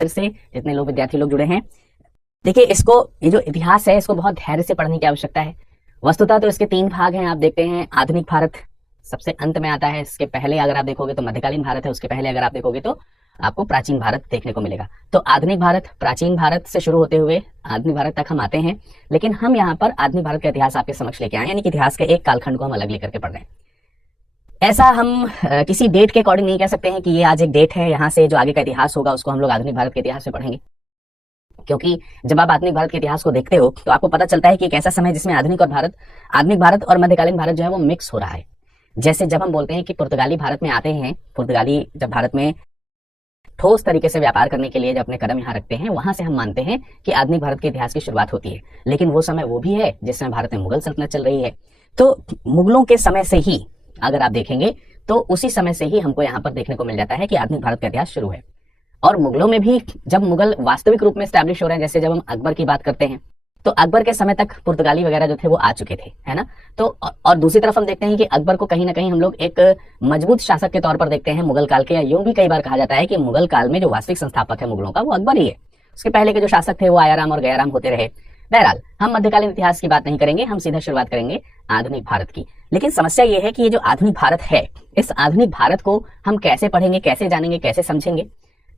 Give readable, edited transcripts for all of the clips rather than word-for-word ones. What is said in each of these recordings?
से जितने लोग विद्यार्थी लोग जुड़े हैं, देखिए इसको, ये जो इतिहास है इसको बहुत धैर्य से पढ़ने की आवश्यकता है। वस्तुतः तो इसके 3 भाग हैं। आप देखते हैं आधुनिक भारत सबसे अंत में आता है, इसके पहले अगर आप देखोगे तो मध्यकालीन भारत है, उसके पहले अगर आप देखोगे तो आपको प्राचीन भारत देखने को मिलेगा। तो आधुनिक भारत प्राचीन भारत से शुरू होते हुए आधुनिक भारत तक हम आते हैं, लेकिन हम यहाँ पर आधुनिक भारत का इतिहास आपके समक्ष लेके आए, यानी कि इतिहास के एक कालखंड को हम अलग लेकर के पढ़ रहे हैं। ऐसा हम किसी डेट के अकॉर्डिंग नहीं कह सकते हैं कि ये आज एक डेट है, यहाँ से जो आगे का इतिहास होगा उसको हम लोग आधुनिक भारत के इतिहास में पढ़ेंगे, क्योंकि जब आप आधुनिक भारत के इतिहास को देखते हो तो आपको पता चलता है कि एक ऐसा समय जिसमें आधुनिक भारत और मध्यकालीन भारत जो है वो मिक्स हो रहा है। जैसे जब हम बोलते हैं कि पुर्तगाली भारत में आते हैं, पुर्तगाली जब भारत में ठोस तरीके से व्यापार करने के लिए जब अपने कदम यहाँ रखते हैं, वहां से हम मानते हैं कि आधुनिक भारत के इतिहास की शुरुआत होती है। लेकिन वो समय वो भी है जिस समय भारत में मुगल सल्तनत चल रही है। तो मुगलों के समय से ही अगर आप देखेंगे तो उसी समय से ही हमको यहाँ पर देखने को मिल जाता है कि आधुनिक भारत का इतिहास शुरू है। और मुगलों में भी जब मुगल वास्तविक रूप में स्टैब्लिश हो रहे हैं, जैसे जब हम अकबर की बात करते हैं तो अकबर के समय तक पुर्तगाली वगैरह जो थे वो आ चुके थे, है ना। तो और दूसरी तरफ हम देखते हैं कि अकबर को कहीं ना कहीं हम लोग एक मजबूत शासक के तौर पर देखते हैं मुगल काल के, या यूं भी कई बार कहा जाता है कि मुगल काल में जो वास्तविक संस्थापक है मुगलों का वो अकबर ही है। उसके पहले के जो शासक थे वो आयाराम और गयाराम होते रहे। बहरहाल हम मध्यकालीन इतिहास की बात नहीं करेंगे, हम सीधा शुरुआत करेंगे आधुनिक भारत की। लेकिन समस्या ये है कि ये जो आधुनिक भारत है, इस आधुनिक भारत को हम कैसे पढ़ेंगे, कैसे जानेंगे, कैसे समझेंगे,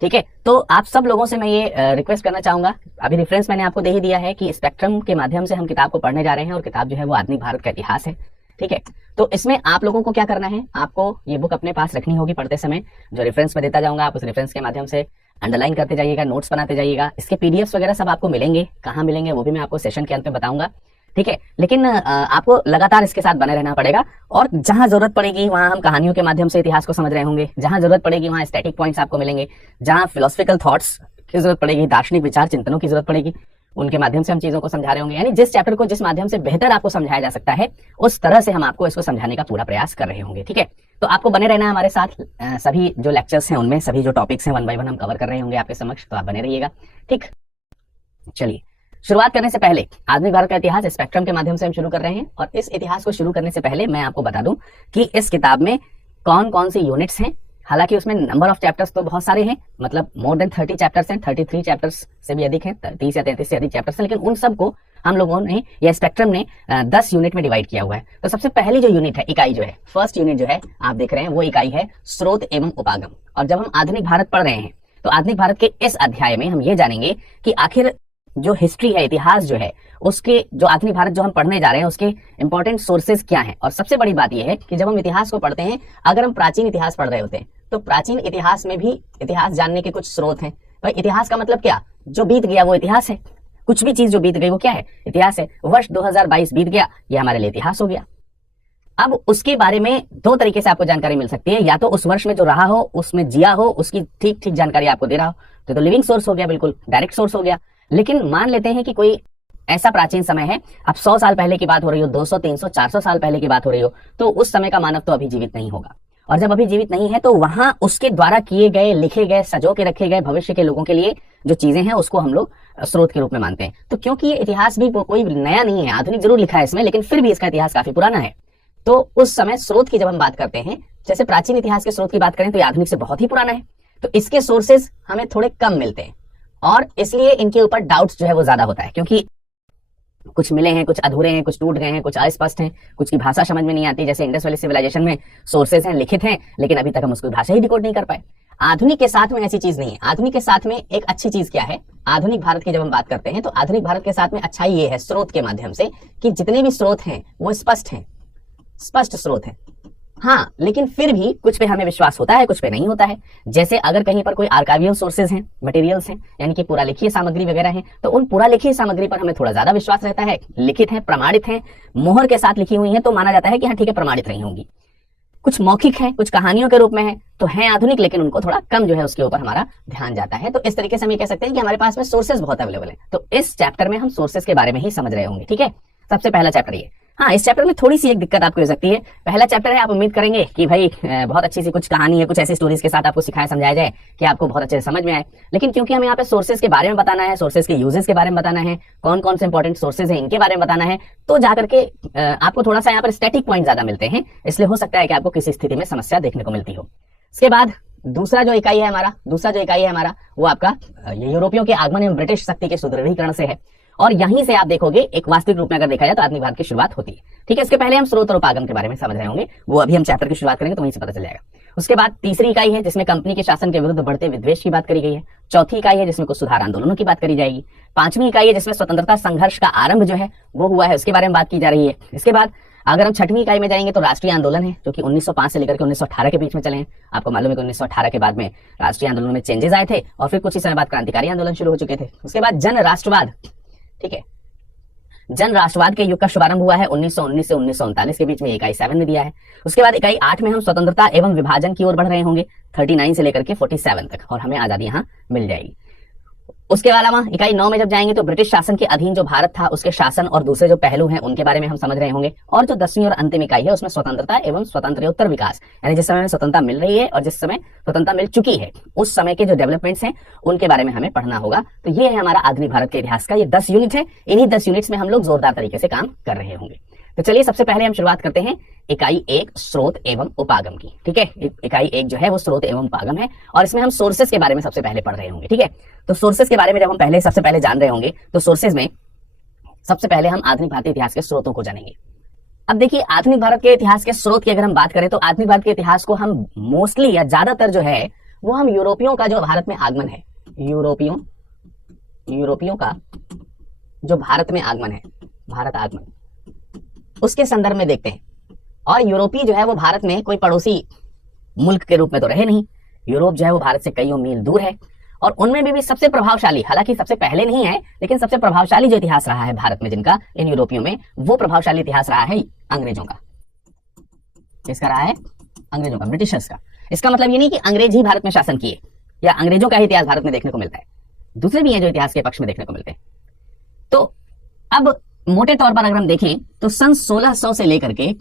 ठीक है। तो आप सब लोगों से मैं ये रिक्वेस्ट करना चाहूंगा, अभी रेफरेंस मैंने आपको दे ही दिया है कि स्पेक्ट्रम के माध्यम से हम किताब को पढ़ने जा रहे हैं, और किताब जो है वो आधुनिक भारत का इतिहास है, ठीक है। तो इसमें आप लोगों को क्या करना है, आपको ये बुक अपने पास रखनी होगी पढ़ते समय। जो रेफरेंस में देता जाऊंगा आप उस रेफरेंस के माध्यम से अंडरलाइन करते जाइएगा, नोट्स बनाते जाइएगा। इसके पीडीएफ्स वगैरह सब आपको मिलेंगे, कहाँ मिलेंगे वो भी मैं आपको सेशन के अंत में बताऊंगा, ठीक है। लेकिन आपको लगातार इसके साथ बने रहना पड़ेगा, और जहां जरूरत पड़ेगी वहां हम कहानियों के माध्यम से इतिहास को समझ रहे होंगे, जहां जरूरत पड़ेगी वहां स्टैटिक पॉइंट्स आपको मिलेंगे, जहां फिलोसफिकल थॉट्स की जरूरत पड़ेगी, दार्शनिक विचार चिंतनों की जरूरत पड़ेगी, उनके माध्यम से हम चीजों को समझा रहे होंगे। यानी जिस चैप्टर को जिस माध्यम से बेहतर आपको समझाया जा सकता है उस तरह से हम आपको इसको समझाने का पूरा प्रयास कर रहे होंगे, ठीक है। तो आपको बने रहना है हमारे साथ, सभी जो लेक्चर्स हैं उनमें सभी जो टॉपिक्स हैं 1 बाय 1 हम कवर कर रहे होंगे आपके समक्ष, तो आप बने रहिएगा, ठीक। चलिए शुरुआत करने से पहले आधुनिक भारत का इतिहास स्पेक्ट्रम के माध्यम से हम शुरू कर रहे हैं, और इस इतिहास को शुरू करने से पहले मैं आपको बता दूं कि इस किताब में कौन कौन सी यूनिट्स हैं। हालांकि उसमें नंबर ऑफ चैप्टर्स तो बहुत सारे हैं, मतलब मोर देन 30 चैप्टर्स हैं, 33 चैप्टर्स से भी अधिक हैं, 30 या 33 से अधिक चैप्टर्स हैं, लेकिन उन सबको हम लोगों ने या स्पेक्ट्रम ने 10 यूनिट में डिवाइड किया हुआ है। तो सबसे पहली जो यूनिट है, इकाई जो है, फर्स्ट यूनिट जो है आप देख रहे हैं वो इकाई है स्रोत एवं उपागम। और जब हम आधुनिक भारत पढ़ रहे हैं तो आधुनिक भारत के इस अध्याय में हम ये जानेंगे कि आखिर जो हिस्ट्री है, इतिहास जो है, उसके जो आधुनिक भारत जो हम पढ़ने जा रहे हैं उसके इंपॉर्टेंट सोर्सेज क्या हैं। और सबसे बड़ी बात यह है कि जब हम इतिहास को पढ़ते हैं, अगर हम प्राचीन इतिहास पढ़ रहे होते हैं तो प्राचीन इतिहास में भी इतिहास जानने के कुछ स्रोत हैं। भाई इतिहास का मतलब क्या, जो बीत गया वो इतिहास है, कुछ भी चीज जो बीत गई वो क्या है, इतिहास है। वर्ष 2022 बीत गया, ये हमारे लिए इतिहास हो गया। अब उसके बारे में 2 तरीके से आपको जानकारी मिल सकती है, या तो उस वर्ष में जो रहा हो, उसमें जिया हो, उसकी ठीक ठीक जानकारी आपको दे रहा हो, तो लिविंग सोर्स हो गया, बिल्कुल डायरेक्ट सोर्स हो गया। लेकिन मान लेते हैं कि कोई ऐसा प्राचीन समय है, अब 100 साल पहले की बात हो रही हो, 200, 300, 400 साल पहले की बात हो रही हो, तो उस समय का मानव तो अभी जीवित नहीं होगा। और जब अभी जीवित नहीं है तो वहां उसके द्वारा किए गए, लिखे गए, सजो के रखे गए भविष्य के लोगों के लिए जो चीजें हैं उसको हम लोग स्रोत के रूप में मानते हैं। तो क्योंकि ये इतिहास भी कोई नया नहीं है, आधुनिक जरूर लिखा है इसमें, लेकिन फिर भी इसका इतिहास काफी पुराना है। तो उस समय स्रोत की जब हम बात करते हैं, जैसे प्राचीन इतिहास के स्रोत की बात करें तो ये आधुनिक से बहुत ही पुराना है, तो इसके सोर्सेज हमें थोड़े कम मिलते हैं, और इसलिए इनके ऊपर डाउट्स जो है वो ज्यादा होता है, क्योंकि कुछ मिले हैं, कुछ अधूरे हैं, कुछ टूट गए हैं, कुछ अस्पष्ट हैं, कुछ की भाषा समझ में नहीं आती। जैसे इंडस वैली सिविलाइजेशन में सोर्सेज हैं, लिखित हैं, लेकिन अभी तक हम उसकी भाषा ही डिकोड नहीं कर पाए। आधुनिक के साथ में ऐसी चीज नहीं है। आधुनिक के साथ में एक अच्छी चीज क्या है, आधुनिक भारत की जब हम बात करते हैं तो आधुनिक भारत के साथ में अच्छाई ये है स्रोत के माध्यम से कि जितने भी स्रोत हैं वो स्पष्ट हैं, स्पष्ट स्रोत हैं। हाँ, लेकिन फिर भी कुछ पे हमें विश्वास होता है, कुछ पे नहीं होता है। जैसे अगर कहीं पर कोई आर्काइवियल सोर्सेज हैं, मटेरियल्स हैं, यानी कि पुरालिखीय सामग्री वगैरह है, तो उन पुरालिखीय सामग्री पर हमें थोड़ा ज्यादा विश्वास रहता है। लिखित है, प्रमाणित है, मोहर के साथ लिखी हुई है, तो माना जाता है कि हाँ ठीक है, प्रमाणित रही होंगी। कुछ मौखिक है, कुछ कहानियों के रूप में है, तो है आधुनिक, लेकिन उनको थोड़ा कम जो है उसके ऊपर हमारा ध्यान जाता है। तो इस तरीके से हम ये कह सकते हैं कि हमारे पास में सोर्सेज बहुत अवेलेबल है। तो इस चैप्टर में हम सोर्सेज के बारे में ही समझ रहे होंगे, ठीक है। सबसे पहला चैप्टर ये। हाँ, इस चैप्टर में थोड़ी सी एक दिक्कत आपको हो सकती है। पहला चैप्टर है, आप उम्मीद करेंगे कि भाई बहुत अच्छी सी कुछ कहानी है, कुछ ऐसी स्टोरीज के साथ आपको सिखाया समझाया जाए कि आपको बहुत अच्छे से समझ में आए। लेकिन क्योंकि हमें यहाँ पे सोर्सेज के बारे में बताना है, सोर्सेज के यूजेस के बारे में बताना है, कौन कौन से इंपॉर्टेंट सोर्सेज हैं इनके बारे में बताना है, तो जाकर के आपको थोड़ा सा यहाँ पर स्टैटिक पॉइंट ज्यादा मिलते हैं। इसलिए हो सकता है कि आपको किसी स्थिति में समस्या देखने को मिलती हो। इसके बाद दूसरा जो इकाई है हमारा वो आपका यूरोपियों के आगमन एवं ब्रिटिश शक्ति के सुदृढ़ीकरण से है। और यहीं से आप देखोगे एक वास्तविक रूप में अगर देखा जाए तो आधुनिक भारत की शुरुआत होती है। ठीक है, इसके पहले हम स्रोत और उपागम के बारे में समझ रहे होंगे, वो अभी हम चैप्टर की शुरुआत करेंगे तो वहीं से पता चल जाएगा। उसके बाद तीसरी इकाई है जिसमें कंपनी के शासन के विरुद्ध बढ़ते विद्वेष की बात करी गई है। चौथी इकाई है जिसमें कुछ सुधार आंदोलनों की बात करी जाएगी। पांचवी इकाई है जिसमें स्वतंत्रता संघर्ष का आरंभ जो है वो हुआ है, उसके बारे में बात की जा रही है। इसके बाद अगर हम छठवीं इकाई में जाएंगे तो राष्ट्रीय आंदोलन है जो कि 1905 से लेकर के 1918 के बीच में चले हैं। आपको मालूम है कि 1918 के बाद में राष्ट्रीय आंदोलन में चेंजेस आए थे और फिर कुछ ही समय बाद क्रांतिकारी आंदोलन शुरू हो चुके थे। उसके बाद जन राष्ट्रवाद, ठीक है, जन राष्ट्रवाद के युग का शुभारंभ हुआ है 1919 से 1939 के बीच में, इकाई 7 में दिया है। उसके बाद इकाई 8 में हम स्वतंत्रता एवं विभाजन की ओर बढ़ रहे होंगे 39 से लेकर के 47 तक, और हमें आजादी यहां मिल जाएगी। उसके अलावा इकाई 9 में जब जाएंगे तो ब्रिटिश शासन के अधीन जो भारत था उसके शासन और दूसरे जो पहलू हैं उनके बारे में हम समझ रहे होंगे। और जो 10वीं और अंतिम इकाई है उसमें स्वतंत्रता एवं स्वतंत्रोत्तर विकास, यानी जिस समय में स्वतंत्रता मिल रही है और जिस समय स्वतंत्रता मिल चुकी है उस समय के जो डेवलपमेंट्स हैं उनके बारे में हमें पढ़ना होगा। तो ये है हमारा आधुनिक भारत के इतिहास का ये 10 यूनिट है। इन्हीं 10 यूनिट्स में हम लोग जोरदार तरीके से काम कर रहे होंगे। तो चलिए सबसे पहले हम शुरुआत करते हैं इकाई 1 स्रोत एवं उपागम की। ठीक है, इकाई 1 जो है वो स्रोत एवं उपागम है और इसमें हम सोर्सेस के बारे में सबसे पहले पढ़ रहे होंगे। ठीक है, तो सोर्सेस के बारे में जब हम सबसे पहले जान रहे होंगे तो सोर्सेस में सबसे पहले हम आधुनिक भारतीय इतिहास के स्रोतों को जानेंगे। अब देखिए, आधुनिक भारत के इतिहास के स्रोत की अगर हम बात करें तो आधुनिक भारत के इतिहास को हम मोस्टली या ज्यादातर जो है वो हम यूरोपियों का जो भारत में आगमन है, यूरोपियों का जो भारत में आगमन है, भारत आगमन, उसके संदर्भ में देखते हैं। और यूरोपीय जो है वो भारत में कोई पड़ोसी मुल्क के रूप में तो रहे नहीं। यूरोप जो है वो भारत से कईयों मील दूर है और उनमें भी सबसे प्रभावशाली, हालांकि सबसे पहले नहीं है लेकिन सबसे प्रभावशाली जो इतिहास रहा है भारत में जिनका, इन यूरोपियों में, वो प्रभावशाली इतिहास रहा है अंग्रेजों का। किसका रहा है? अंग्रेजों का, ब्रिटिशर्स का। इसका मतलब ये नहीं कि अंग्रेज ही भारत में शासन किए या अंग्रेजों का ही इतिहास भारत में देखने को मिलता है, दूसरे भी हैं जो इतिहास के पक्ष में देखने को मिलते हैं। तो अब मोटे तौर पर अगर हम देखें तो सन 1600 से लेकर के,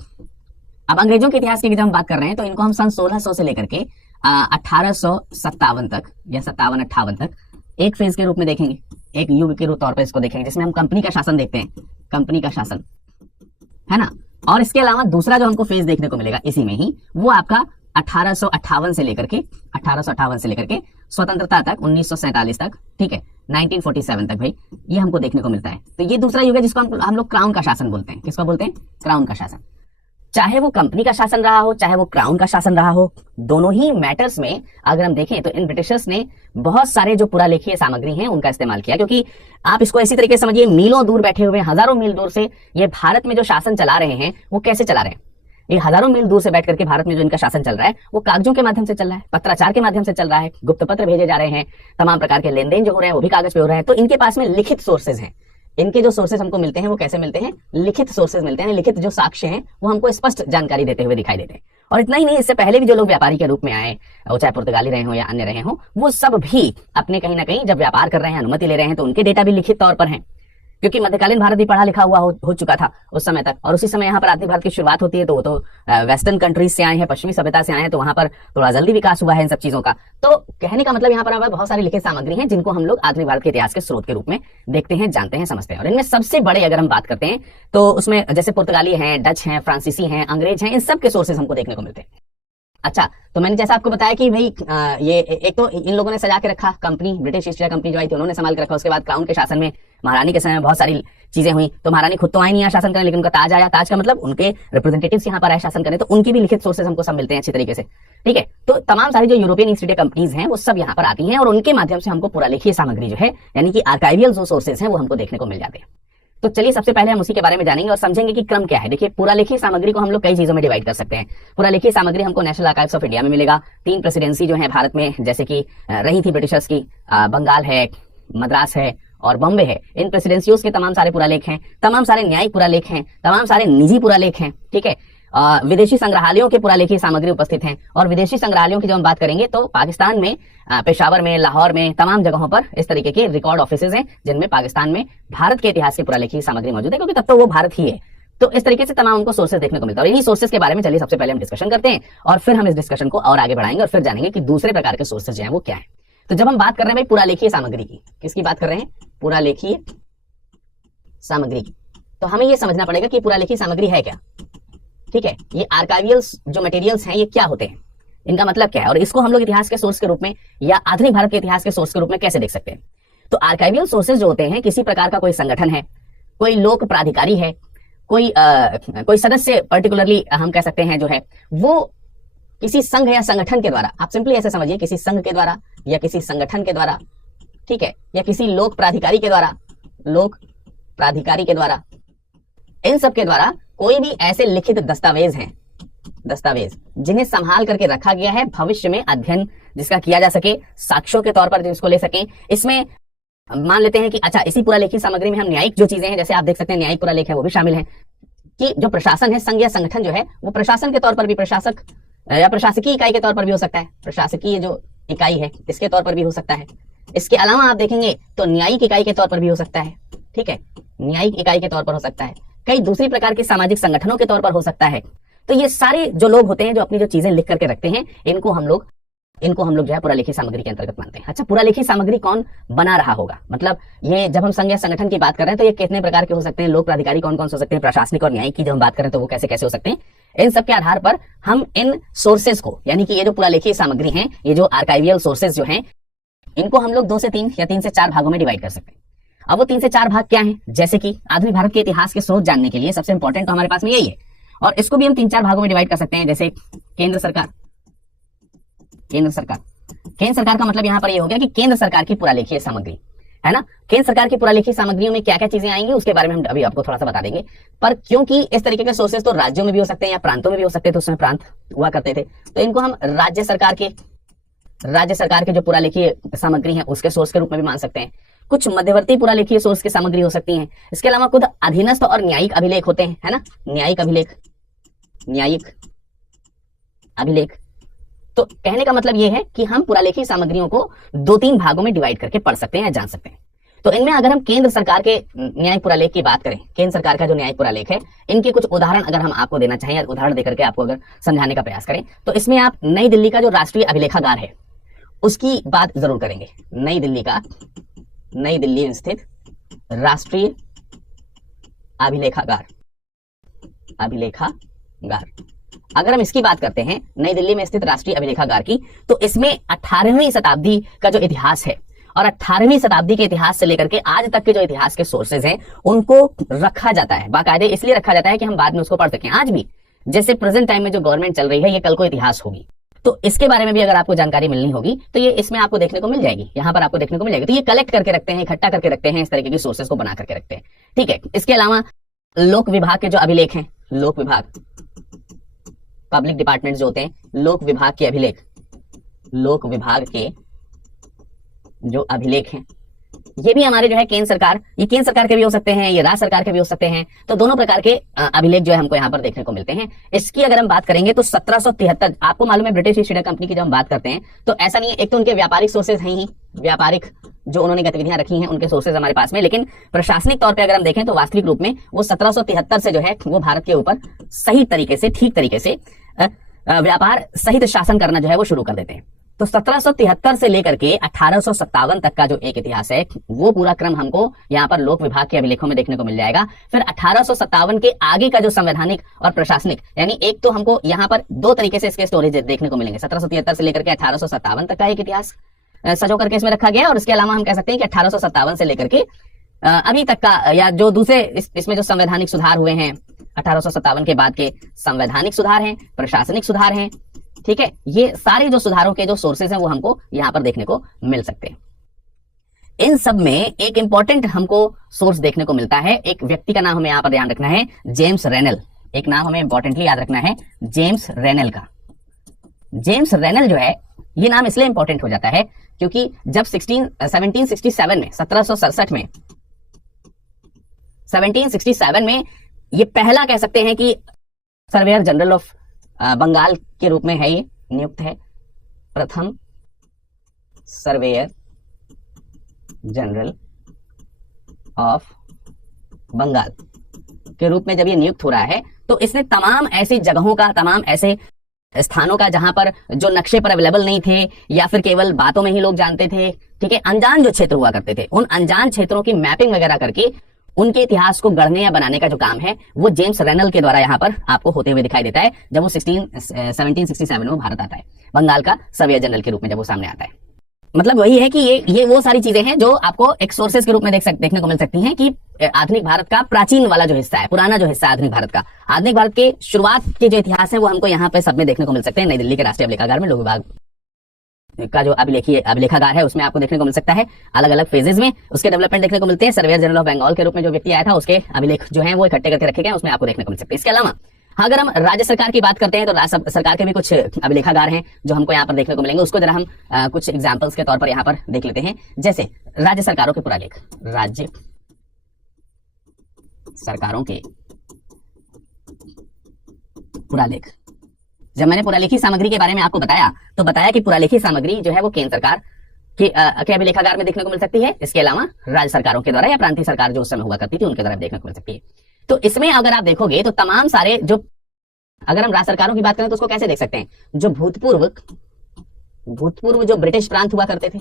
अब अंग्रेजों के इतिहास की जब हम बात कर रहे हैं तो इनको हम सन 1600 से लेकर के 1857 तक या 57-58 तक एक फेज के रूप में देखेंगे, एक युग के तौर पर इसको देखेंगे जिसमें हम कंपनी का शासन देखते हैं, कंपनी का शासन है ना। और इसके अलावा दूसरा जो हमको फेज देखने को मिलेगा इसी में ही, वो आपका 1858 से लेकर के स्वतंत्रता तक 1947 तक, ठीक है, 1947 तक भाई, ये हमको देखने को मिलता है। तो ये दूसरा युग है जिसको हम लोग क्राउन का शासन बोलते हैं। किसको बोलते हैं? क्राउन का शासन। चाहे वो कंपनी का शासन रहा हो चाहे वो क्राउन का शासन रहा हो, दोनों ही मैटर्स में अगर हम देखें तो इन ब्रिटिशर्स ने बहुत सारे जो पुरालेखीय सामग्री हैं उनका इस्तेमाल किया। क्योंकि आप इसको इसी तरीके से समझिए, मीलों दूर बैठे हुए, हजारों मील दूर से ये भारत में जो शासन चला रहे हैं वो कैसे चला रहे हैं? ये हजारों मील दूर से बैठ करके भारत में जो इनका शासन चल रहा है वो कागजों के माध्यम से चल रहा है, पत्राचार के माध्यम से चल रहा है, गुप्त पत्र भेजे जा रहे हैं, तमाम प्रकार के लेन देन जो हो रहे हैं वो भी कागज पे हो रहे हैं। तो इनके पास में लिखित सोर्सेज हैं। इनके जो सोर्सेज हमको मिलते हैं वो कैसे मिलते हैं? लिखित सोर्सेज मिलते हैं। लिखित जो साक्ष्य हैं वो हमको स्पष्ट जानकारी देते हुए दिखाई देते हैं। और इतना ही नहीं, इससे पहले भी जो लोग व्यापारी के रूप में आए, वो चाहे पुर्तगाली रहे हो या अन्य रहे हो, वो सब भी अपने कहीं ना कहीं जब व्यापार कर रहे हैं, अनुमति ले रहे हैं, तो उनके डेटा भी लिखित तौर पर हैं। क्योंकि मध्यकालीन भारत भी पढ़ा लिखा हुआ हो चुका था उस समय तक, और उसी समय यहाँ पर आधुनिक भारत की शुरुआत होती है। तो वो तो वेस्टर्न कंट्रीज से आए हैं, पश्चिमी सभ्यता से आए हैं, तो वहां पर थोड़ा जल्दी विकास हुआ है इन सब चीजों का। तो कहने का मतलब यहाँ पर बहुत सारी लिखित सामग्री है जिनको हम लोग आधुनिक भारत के इतिहास के स्रोत के रूप में देखते हैं, जानते हैं, समझते हैं। और इनमें सबसे बड़े अगर हम बात करते हैं तो उसमें जैसे पुर्तगाली हैं, डच हैं, फ्रांसीसी हैं, अंग्रेज हैं, इन सब के सोर्सेज हमको देखने को मिलते हैं। अच्छा, तो मैंने जैसा आपको बताया कि भाई ये एक तो इन लोगों ने सजा के रखा, company, British east India company जो आई थी उन्होंने संभाल के रखा। उसके बाद क्राउन के शासन में महारानी के समय में बहुत सारी चीजें हुई। तो महारानी खुद तो आई नहीं यहाँ शासन करने, लेकिन उनका ताज आया। ताज का मतलब उनके रिप्रेजेंटेटिव्स यहाँ पर आए शासन करने, तो उनकी भी लिखित सोर्सेज हमको सब मिलते हैं अच्छी तरीके से। ठीक है, तो तमाम सारी जो यूरोपियन ईस्ट इंडिया कंपनीज हैं वो सब यहाँ पर आती हैं और उनके माध्यम से हमको पुरालेखीय सामग्री जो है, यानी कि आर्काइवियल जो सोर्सेज हैं वो हमको देखने को मिल जाते हैं। तो चलिए सबसे पहले हम उसी के बारे में जानेंगे और समझेंगे कि क्रम क्या है। देखिए, पुरालेखीय सामग्री को हम लोग कई चीजों में डिवाइड कर सकते हैं। पुरालेखीय सामग्री हमको नेशनल आर्काइव्स ऑफ इंडिया में मिलेगा। 3 प्रेसिडेंसी जो है भारत में, जैसे कि रही थी ब्रिटिशर्स की, बंगाल है, मद्रास है और बॉम्बे है। इन प्रेसिडेंसियों के तमाम सारे पुरालेख हैं, तमाम सारे न्यायिक पुरालेख हैं, तमाम सारे निजी पुरालेख हैं। ठीक है, विदेशी संग्रहालयों के पुरालेखीय सामग्री उपस्थित हैं। और विदेशी संग्रहालयों की जब हम बात करेंगे तो पाकिस्तान में, पेशावर में, लाहौर में, तमाम जगहों पर इस तरीके के रिकॉर्ड ऑफिसेज हैं जिनमें पाकिस्तान में भारत के इतिहास की पुरालेखीय सामग्री मौजूद है, क्योंकि तब तो वो भारत ही है। तो इस तरीके से तमाम उनको सोर्सेज देखने को मिलता है। और इन्हीं सोर्सेज के बारे में चलिए सबसे पहले हम डिस्कशन करते हैं और फिर हम इस डिस्कशन को और आगे बढ़ाएंगे और फिर जानेंगे कि दूसरे प्रकार के सोर्सेज जो है वो क्या है। तो जब हम बात कर रहे हैं भाई पुरालेखीय सामग्री की, किसकी बात कर रहे हैं? पुरालेखीय सामग्री की। तो हमें यह समझना पड़ेगा कि पुरालेखीय सामग्री है क्या। ठीक है, ये आर्काइवियल जो मटेरियल्स हैं ये क्या होते हैं। इनका मतलब क्या है और इसको हम लोग इतिहास के सोर्स के रूप में या आधुनिक भारत के इतिहास के सोर्स के रूप में कैसे देख सकते हैं। तो आर्काइवियल सोर्सेज जो होते हैं, किसी प्रकार का कोई संगठन है, कोई लोक प्राधिकारी है, कोई सदस्य पर्टिकुलरली हम कह सकते हैं जो है वो किसी संघ या संगठन के द्वारा, आप सिंपली ऐसे समझिए, किसी संघ के द्वारा या किसी संगठन के द्वारा, ठीक है, या किसी लोक प्राधिकारी के द्वारा, लोक प्राधिकारी के द्वारा, इन सब के द्वारा कोई भी ऐसे लिखित दस्तावेज हैं, दस्तावेज जिन्हें संभाल करके रखा गया है भविष्य में अध्ययन जिसका किया जा सके, साक्ष्यों के तौर पर जिसको ले सकें। इसमें मान लेते हैं कि अच्छा, इसी पुरालेखी सामग्री में हम न्यायिक जो चीजें हैं, जैसे आप देख सकते हैं न्यायिक पुरालेख है, वो भी शामिल है कि जो प्रशासन है, संघ या संगठन जो है वो प्रशासन के तौर पर भी, प्रशासक या प्रशासकीय इकाई के तौर पर भी हो सकता है, प्रशासकीय जो इकाई है इसके तौर पर भी हो सकता है। इसके अलावा आप देखेंगे तो न्यायिक इकाई के तौर पर भी हो सकता है, ठीक है, न्यायिक इकाई के तौर पर हो सकता है, कई दूसरी प्रकार के सामाजिक संगठनों के तौर पर हो सकता है। तो ये सारे जो लोग होते हैं जो अपनी जो चीजें लिख करके रखते हैं, इनको हम लोग जो है पुरालेखी सामग्री के अंतर्गत मानते हैं। अच्छा, पुरालेखी सामग्री कौन बना रहा होगा, मतलब ये जब हम संघ या संगठन की बात कर रहे हैं तो ये कितने प्रकार के हो सकते हैं, लोक प्राधिकारी कौन कौन से हो सकते हैं, प्रशासनिक और न्यायिक की जब हम बात करें तो वो कैसे कैसे हो सकते हैं। इन सब के आधार पर हम इन सोर्सेज को, यानी कि ये जो पुरालेखी सामग्री है, ये जो आर्काइवियल सोर्सेज जो हैं, इनको हम लोग 2 से 3 या 3 से 4 भागों में डिवाइड कर सकते हैं। अब वो 3 से 4 भाग क्या हैं, जैसे कि आधुनिक भारत के इतिहास के स्रोत जानने के लिए सबसे इंपॉर्टेंट तो हमारे पास में यही है, और इसको भी हम 3-4 भागों में डिवाइड कर सकते हैं, जैसे केंद्र सरकार। केंद्र सरकार का मतलब यहां पर ये हो गया कि केंद्र सरकार की पुरालेखीय सामग्री है ना। केंद्र सरकार की पुरालेखी सामग्रियों में क्या क्या चीजें आएंगी उसके बारे में हम अभी आपको थोड़ा सा बता देंगे। पर क्योंकि इस तरीके के सोर्सेज तो राज्यों में भी हो सकते हैं या प्रांतों में भी हो सकते थे, तो उसमें प्रांत हुआ करते थे, तो इनको हम राज्य सरकार के जो पुरालेखीय सामग्री है उसके सोर्स के रूप में भी मान सकते हैं। कुछ मध्यवर्ती पुरालेखीय सोर्स की सामग्री हो सकती है। इसके अलावा खुद अधीनस्थ और न्यायिक अभिलेख होते हैं, है ना, न्यायिक अभिलेख। तो कहने का मतलब यह है कि हम पुरालेखी सामग्रियों को 2-3 भागों में डिवाइड करके पढ़ सकते हैं या जान सकते हैं। तो इनमें अगर हम केंद्र सरकार के न्यायिक पुरालेख की बात करें, केंद्र सरकार का जो न्यायिक पुरालेख है, इनके कुछ उदाहरण अगर हम आपको देना चाहें, उदाहरण देकर के आपको अगर समझाने का प्रयास करें, तो इसमें आप नई दिल्ली का जो राष्ट्रीय अभिलेखागार है उसकी बात जरूर करेंगे। नई दिल्ली में स्थित राष्ट्रीय अभिलेखागार। अगर हम इसकी बात करते हैं, नई दिल्ली में स्थित राष्ट्रीय अभिलेखागार की, तो इसमें 18वीं शताब्दी का जो इतिहास है और 18वीं शताब्दी के इतिहास से लेकर के आज तक के जो इतिहास के सोर्सेज हैं उनको रखा जाता है बाकायदे। इसलिए रखा जाता है कि हम बाद में उसको पढ़ सकें। आज भी जैसे प्रेजेंट टाइम में जो गवर्नमेंट चल रही है, ये कल को इतिहास होगी, तो इसके बारे में भी अगर आपको जानकारी मिलनी होगी तो ये इसमें आपको देखने को मिल जाएगी, यहाँ पर आपको देखने को मिल जाएगी। तो ये कलेक्ट करके रखते हैं, इकट्ठा करके रखते हैं, इस तरीके की सोर्सेज को बना करके रखते हैं, ठीक है। इसके अलावा लोक विभाग के जो अभिलेख हैं, लोक विभाग, पब्लिक डिपार्टमेंट जो होते हैं, लोक विभाग के अभिलेख, लोक विभाग के जो अभिलेख हैं, ये भी हमारे जो है केंद्र सरकार, ये केंद्र सरकार के भी हो सकते हैं, ये राज्य सरकार के भी हो सकते हैं। तो दोनों प्रकार के अभिलेख जो है हमको यहाँ पर देखने को मिलते हैं। इसकी अगर हम बात करेंगे तो 1773, आपको मालूम है ब्रिटिश ईस्ट इंडिया कंपनी की जब हम बात करते हैं तो ऐसा नहीं है, एक तो उनके व्यापारिक सोर्सेज हैं ही, व्यापारिक जो उन्होंने गतिविधियां रखी हैं उनके सोर्सेज हमारे पास में, लेकिन प्रशासनिक तौर पर अगर हम देखें तो वास्तविक रूप में वो 1773 से जो है वो भारत के ऊपर सही तरीके से, ठीक तरीके से व्यापार सहित शासन करना जो है वो शुरू कर देते हैं। तो 1773 से लेकर के 1857 तक का जो एक इतिहास है वो पूरा क्रम हमको यहाँ पर लोक विभाग के अभिलेखों में देखने को मिल जाएगा। फिर 1857 के आगे का जो संवैधानिक और प्रशासनिक, यानी एक तो हमको यहाँ पर 2 तरीके से इसके स्टोरेज देखने को मिलेंगे। 1773 से लेकर के 1857 तक का एक इतिहास सजो करके इसमें रखा गया, और इसके अलावा हम कह सकते हैं कि 1857 से लेकर के अभी तक का, या जो दूसरे इसमें जो संवैधानिक सुधार हुए हैं 1857 के बाद के संवैधानिक सुधार हैं, प्रशासनिक सुधार हैं, ठीक है, ये सारे जो सुधारों के जो सोर्सेज हैं वो हमको यहां पर देखने को मिल सकते हैं। इन सब में एक इंपॉर्टेंट हमको सोर्स देखने को मिलता है, एक व्यक्ति का नाम हमें यहां पर ध्यान रखना है, जेम्स रेनल। एक नाम हमें इंपॉर्टेंटली याद रखना है, जेम्स रेनल का। जेम्स रेनल जो है ये नाम इसलिए इंपॉर्टेंट हो जाता है क्योंकि जब 1767 में 1767 में ये पहला कह सकते हैं कि सर्वेयर जनरल ऑफ बंगाल के रूप में है, ये नियुक्त है, प्रथम सर्वेयर जनरल ऑफ बंगाल के रूप में जब ये नियुक्त हो रहा है तो इसने तमाम ऐसी जगहों का, तमाम ऐसे स्थानों का जहां पर जो नक्शे पर अवेलेबल नहीं थे या फिर केवल बातों में ही लोग जानते थे, ठीक है, अनजान जो क्षेत्र हुआ करते थे, उन अनजान क्षेत्रों की मैपिंग वगैरह करके उनके इतिहास को गढ़ने या बनाने का जो काम है वो जेम्स रेनल के द्वारा यहाँ पर आपको होते हुए दिखाई देता है जब वो 1767 में भारत आता है, बंगाल का सर्वेयर जनरल के रूप में जब वो सामने आता है। मतलब वही है कि ये वो सारी चीजें हैं जो आपको एक सोर्सेस के रूप में देखने को मिल सकती हैं कि आधुनिक भारत का प्राचीन वाला जो हिस्सा है, पुराना जो हिस्सा है आधुनिक भारत का, आधुनिक भारत के शुरुआत के जो इतिहास है वो हमको यहाँ पे सब में देखने को मिल सकते हैं। नई दिल्ली के राष्ट्रीय अभिलेखागार में लोक विभाग का जो अभिलेखागार है उसमें आपको देखने को मिल सकता है अलग अलग फेजेस में उसके डेवलपमेंट देखने को मिलते हैं। सर्वेयर जनरल ऑफ बंगाल के रूप में जो व्यक्ति आया था उसके अभिलेख जो है वो इकट्ठे करके रखे गए, उसमें आपको देखने को मिल सकते हैं। इसके अलावा अगर हम राज्य सरकार की बात करते हैं तो राज्य सरकार के भी कुछ अभिलेखागार हैं जो हमको यहाँ पर देखने को मिलेंगे। उसको जरा हम कुछ एग्जांपल्स के तौर पर यहाँ पर देख लेते हैं। जैसे राज्य सरकारों के पुरालेख, राज्य सरकारों के पुरालेख। जब मैंने पुरालेखी सामग्री के बारे में आपको बताया तो बताया कि पुरालेखी सामग्री जो है वो केंद्र सरकार के अभिलेखागार में देखने को मिल सकती है। इसके अलावा राज्य सरकारों के द्वारा या प्रांतीय सरकार जो उस समय हुआ करती थी उनके द्वारा देखने को मिल सकती है। तो इसमें अगर आप देखोगे तो तमाम सारे जो, अगर हम राज्य सरकारों की बात करें तो उसको कैसे देख सकते हैं, जो भूतपूर्व जो ब्रिटिश प्रांत हुआ करते थे,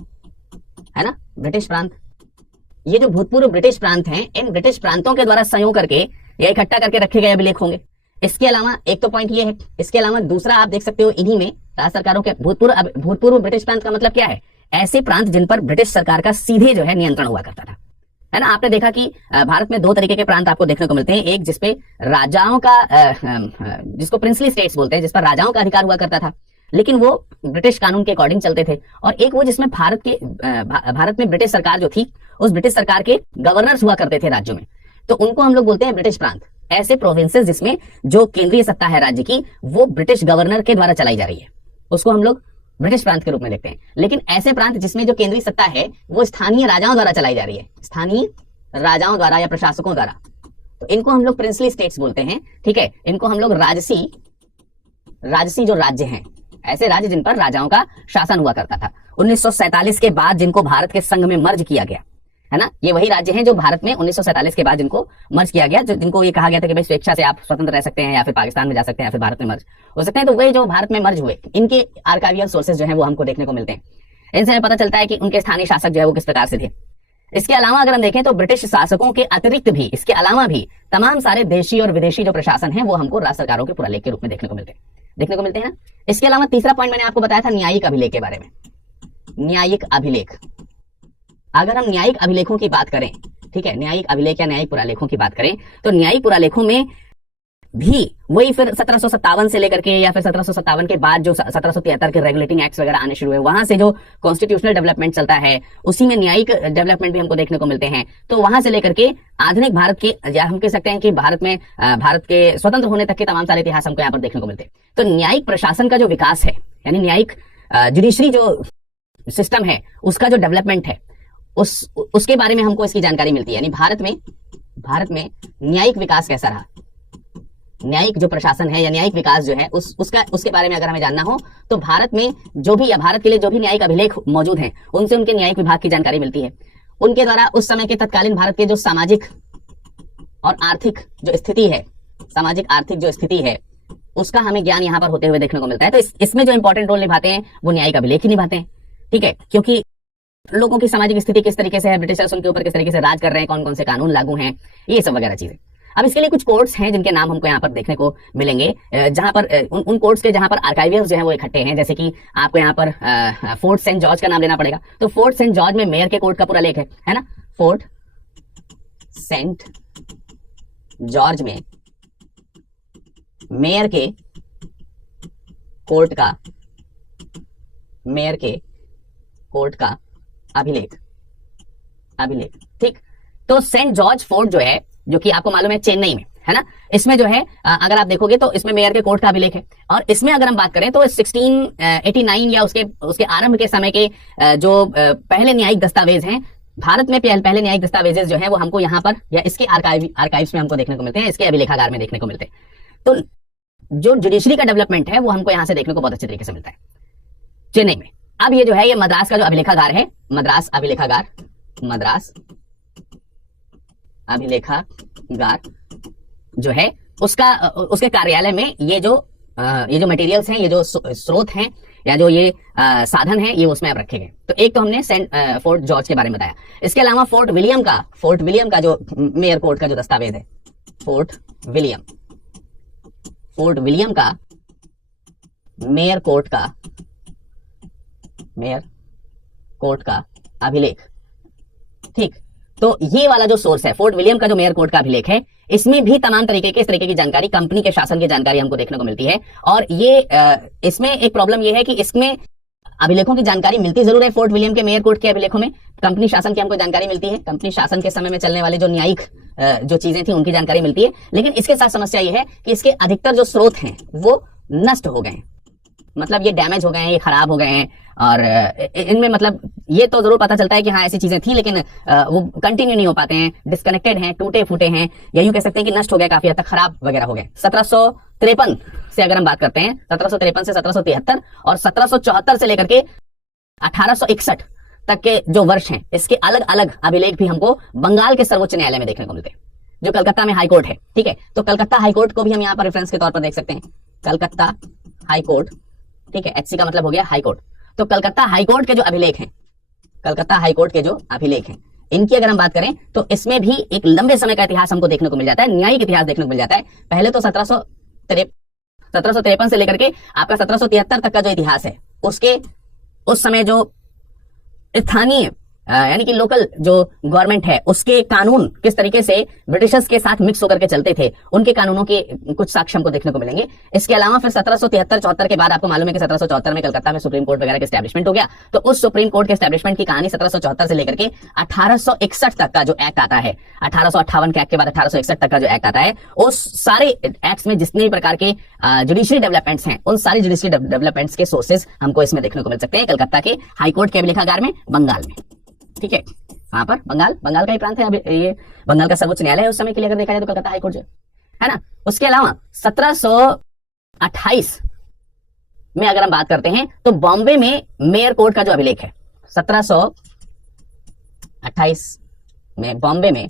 है ना, ब्रिटिश प्रांत, ये जो भूतपूर्व ब्रिटिश प्रांत हैं, इन ब्रिटिश प्रांतों के द्वारा संयोग करके या इकट्ठा करके रखे गए अभिलेख होंगे। इसके अलावा एक तो पॉइंट ये है, इसके अलावा दूसरा आप देख सकते हो इन्हीं में राज्य सरकारों के भूतपूर्व ब्रिटिश प्रांत का मतलब क्या है, ऐसे प्रांत जिन पर ब्रिटिश सरकार का सीधे जो है नियंत्रण हुआ करता था, है ना। आपने देखा कि भारत में दो तरीके के प्रांत आपको देखने को मिलते हैं, एक जिसपे राजाओं का जिसको प्रिंसली स्टेट्स बोलते हैं, जिस पर राजाओं का अधिकार हुआ करता था लेकिन वो ब्रिटिश कानून के अकॉर्डिंग चलते थे, और एक वो जिसमें भारत में ब्रिटिश सरकार जो थी उस ब्रिटिश सरकार के गवर्नर्स हुआ करते थे राज्यों में, तो उनको हम लोग बोलते हैं ब्रिटिश प्रांत। ऐसे प्रोविंसेस जिसमें जो केंद्रीय सत्ता है राज्य की वो ब्रिटिश गवर्नर के द्वारा चलाई जा रही है, उसको हम लोग ब्रिटिश प्रांत के रूप में देखते हैं। लेकिन ऐसे प्रांत जिसमें जो केंद्रीय सत्ता है वो स्थानीय राजाओं द्वारा चलाई जा रही है, स्थानीय राजाओं द्वारा या प्रशासकों द्वारा, तो इनको हम लोग प्रिंसली स्टेट्स बोलते हैं। ठीक है, इनको हम लोग राजसी जो राज्य हैं, ऐसे राज्य जिन पर राजाओं का शासन हुआ करता था। 1947 के बाद जिनको भारत के संघ में मर्ज किया गया, है ना, ये वही राज्य हैं जो भारत में 1947 के बाद जिनको मर्ज किया गया, जिनको ये कहा गया था कि भाई स्वेच्छा से आप स्वतंत्र रह सकते हैं या फिर पाकिस्तान में जा सकते हैं या फिर भारत में मर्ज हो सकते हैं। तो वही जो भारत में मर्ज हुए, इनके आर्काइवियल सोर्सेज जो है वो हमको देखने को मिलते हैं। इनसे हमें पता चलता है कि उनके स्थानीय शासक जो है वो किस प्रकार से थे। इसके अलावा अगर हम देखें तो ब्रिटिश शासकों के अतिरिक्त भी, इसके अलावा भी तमाम सारे देशी और विदेशी जो प्रशासन है वो हमको राज्य सरकारों के पुरालेख के रूप में देखने को मिलते हैं ना। इसके अलावा तीसरा पॉइंट मैंने आपको बताया था न्यायिक अभिलेख के बारे में। न्यायिक अभिलेख, अगर हम न्यायिक अभिलेखों की बात करें, ठीक है, न्यायिक अभिलेख या न्यायिक पुरालेखों की बात करें तो न्यायिक पुरालेखों में भी वही फिर 1757 से लेकर के या फिर 1757 के बाद जो 1773 के रेगुलेटिंग एक्ट्स वगैरह आने शुरू हुए, वहां से जो कॉन्स्टिट्यूशनल डेवलपमेंट चलता है उसी में न्यायिक डेवलपमेंट भी हमको देखने को मिलते हैं। तो वहां से लेकर के आधुनिक भारत के, या हम कह सकते हैं कि भारत के स्वतंत्र होने तक के तमाम सारे इतिहास हमको यहाँ पर देखने को मिलते हैं। तो न्यायिक प्रशासन का जो विकास है, यानी न्यायिक जुडिशरी जो सिस्टम है उसका जो डेवलपमेंट है उसके बारे में हमको इसकी जानकारी मिलती है। यानी भारत में न्यायिक विकास कैसा रहा, न्यायिक जो प्रशासन है या न्यायिक विकास जो है उसके बारे में अगर हमें जानना हो तो भारत में जो भी, या भारत के लिए जो भी न्यायिक अभिलेख मौजूद हैं उनसे उनके न्यायिक विभाग की जानकारी मिलती है। उनके द्वारा उस समय के तत्कालीन भारत के जो सामाजिक और आर्थिक जो स्थिति है, सामाजिक आर्थिक जो स्थिति है उसका हमें ज्ञान यहाँ पर होते हुए देखने को मिलता है। तो इसमें जो इंपॉर्टेंट रोल निभाते हैं वो न्यायिक अभिलेख ही निभाते हैं। ठीक है, क्योंकि लोगों की सामाजिक स्थिति किस तरीके से है, ब्रिटिशर्स उनके ऊपर किस तरीके से राज कर रहे हैं, कौन कौन से कानून लागू हैं, ये सब वगैरह चीजें। अब इसके लिए कुछ कोर्ट्स हैं जिनके नाम हमको यहाँ पर देखने को मिलेंगे, जहां पर उन कोर्ट्स के जहां पर आर्काइवियल जो है वो इकट्ठे हैं। जैसे कि आपको यहाँ पर फोर्ट सेंट जॉर्ज का नाम लेना पड़ेगा। तो फोर्ट सेंट जॉर्ज में मेयर के कोर्ट का पूरा लेख है ना। फोर्ट सेंट जॉर्ज में मेयर के कोर्ट का अभिलेख। ठीक, तो सेंट जॉर्ज फोर्ट जो है, जो कि आपको मालूम है चेन्नई में है ना, इसमें जो है अगर आप देखोगे तो इसमें मेयर के कोर्ट का अभिलेख है। और इसमें अगर हम बात करें तो 1689 या उसके आरंभ के समय के जो पहले न्यायिक दस्तावेज हैं भारत में, पहले न्यायिक दस्तावेज जो है वो हमको यहाँ पर या इसके आर्काइव्स में हमको देखने को मिलते हैं, इसके अभिलेखागार में देखने को मिलते हैं। तो जो जुडिशरी का डेवलपमेंट है वो हमको यहाँ से देखने को बहुत अच्छे तरीके से मिलता है चेन्नई में। अब ये जो है ये मद्रास का जो अभिलेखागार है, मद्रास अभिलेखागार जो है उसके कार्यालय में ये जो मटेरियल्स हैं, ये जो स्रोत हैं, या जो ये साधन है ये उसमें अब रखे गए। तो एक तो हमने फोर्ट जॉर्ज के बारे में बताया। इसके अलावा फोर्ट विलियम का जो मेयर कोर्ट का जो दस्तावेज है, फोर्ट विलियम का मेयर कोर्ट का अभिलेख, ठीक। तो ये वाला जो सोर्स है, फोर्ट विलियम का जो मेयर कोर्ट का अभिलेख है, इसमें भी तमाम तरीके के इस तरीके की जानकारी, कंपनी के शासन की जानकारी हमको देखने को मिलती है। और ये इसमें एक प्रॉब्लम ये है कि इसमें अभिलेखों की जानकारी मिलती जरूर है फोर्ट विलियम के मेयर कोर्ट के अभिलेखों में, कंपनी शासन की हमको जानकारी मिलती है, कंपनी शासन के समय में चलने वाले जो न्यायिक जो चीजें थी उनकी जानकारी मिलती है। लेकिन इसके साथ समस्या ये है कि इसके अधिकतर जो स्रोत हैं वो नष्ट हो गए हैं, मतलब ये डैमेज हो गए हैं, ये खराब हो गए हैं। और इनमें मतलब ये तो जरूर पता चलता है कि हाँ ऐसी चीजें थी, लेकिन वो कंटिन्यू नहीं हो पाते हैं, डिस्कनेक्टेड हैं, टूटे फूटे हैं, या यूं कह सकते हैं कि नष्ट हो गए, काफी हद तक खराब वगैरह हो गए। 1753 से अगर हम बात करते हैं, 1753 से 1773 और 1774 से लेकर के 1861 तक के जो वर्ष हैं, इसके अलग अलग अभिलेख भी हमको बंगाल के सर्वोच्च न्यायालय में देखने को मिलते हैं, जो कलकत्ता में हाईकोर्ट है, ठीक है। तो कलकत्ता हाईकोर्ट को भी हम यहाँ पर रेफरेंस के तौर पर देख सकते हैं, कलकत्ता हाईकोर्ट, ठीक है। एचसी का मतलब हो गया हाईकोर्ट। तो कलकत्ता हाईकोर्ट के जो अभिलेख हैं, इनकी अगर हम बात करें तो इसमें भी एक लंबे समय का इतिहास हमको देखने को मिल जाता है, न्यायिक इतिहास देखने को मिल जाता है। पहले तो 1753 से लेकर के आपका 1773 तक का जो इतिहास है, उसके उस समय जो स्थानीय यानी कि लोकल जो गवर्नमेंट है, उसके कानून किस तरीके से ब्रिटिशर्स के साथ मिक्स होकर के चलते थे, उनके कानूनों के कुछ साक्ष्य हमको देखने को मिलेंगे। इसके अलावा फिर 1773-74 के बाद आपको मालूम है कि 1774 में कलकत्ता में सुप्रीम कोर्ट वगैरह के एस्टैब्लिशमेंट हो गया। तो उस सुप्रीम कोर्ट के एस्टैब्लिशमेंट की कहानी 1774 से लेकर के 1861 तक का जो एक्ट आता है, 1858 के एक्ट के बाद 1861 तक का जो एक्ट आता है, उस सारे एक्ट्स में जितने भी प्रकार के जुडिशियरी डेवलपमेंट्स हैं, उन सारी जुडिशियरी डेवलपमेंट्स के सोर्सेज हमको इसमें देखने को मिल सकते हैं, कलकत्ता के हाईकोर्ट के अभिलेखागार में, बंगाल में, ठीक है। वहां पर बंगाल का ही प्रांत है, अभी ये बंगाल का सर्वोच्च न्यायालय है उस समय के लिए अगर देखा जाए तो कलकत्ता हाईकोर्ट जो है ना। उसके अलावा 1728 में अगर हम बात करते हैं तो बॉम्बे में मेयर कोर्ट का जो अभिलेख है, 1728 में बॉम्बे में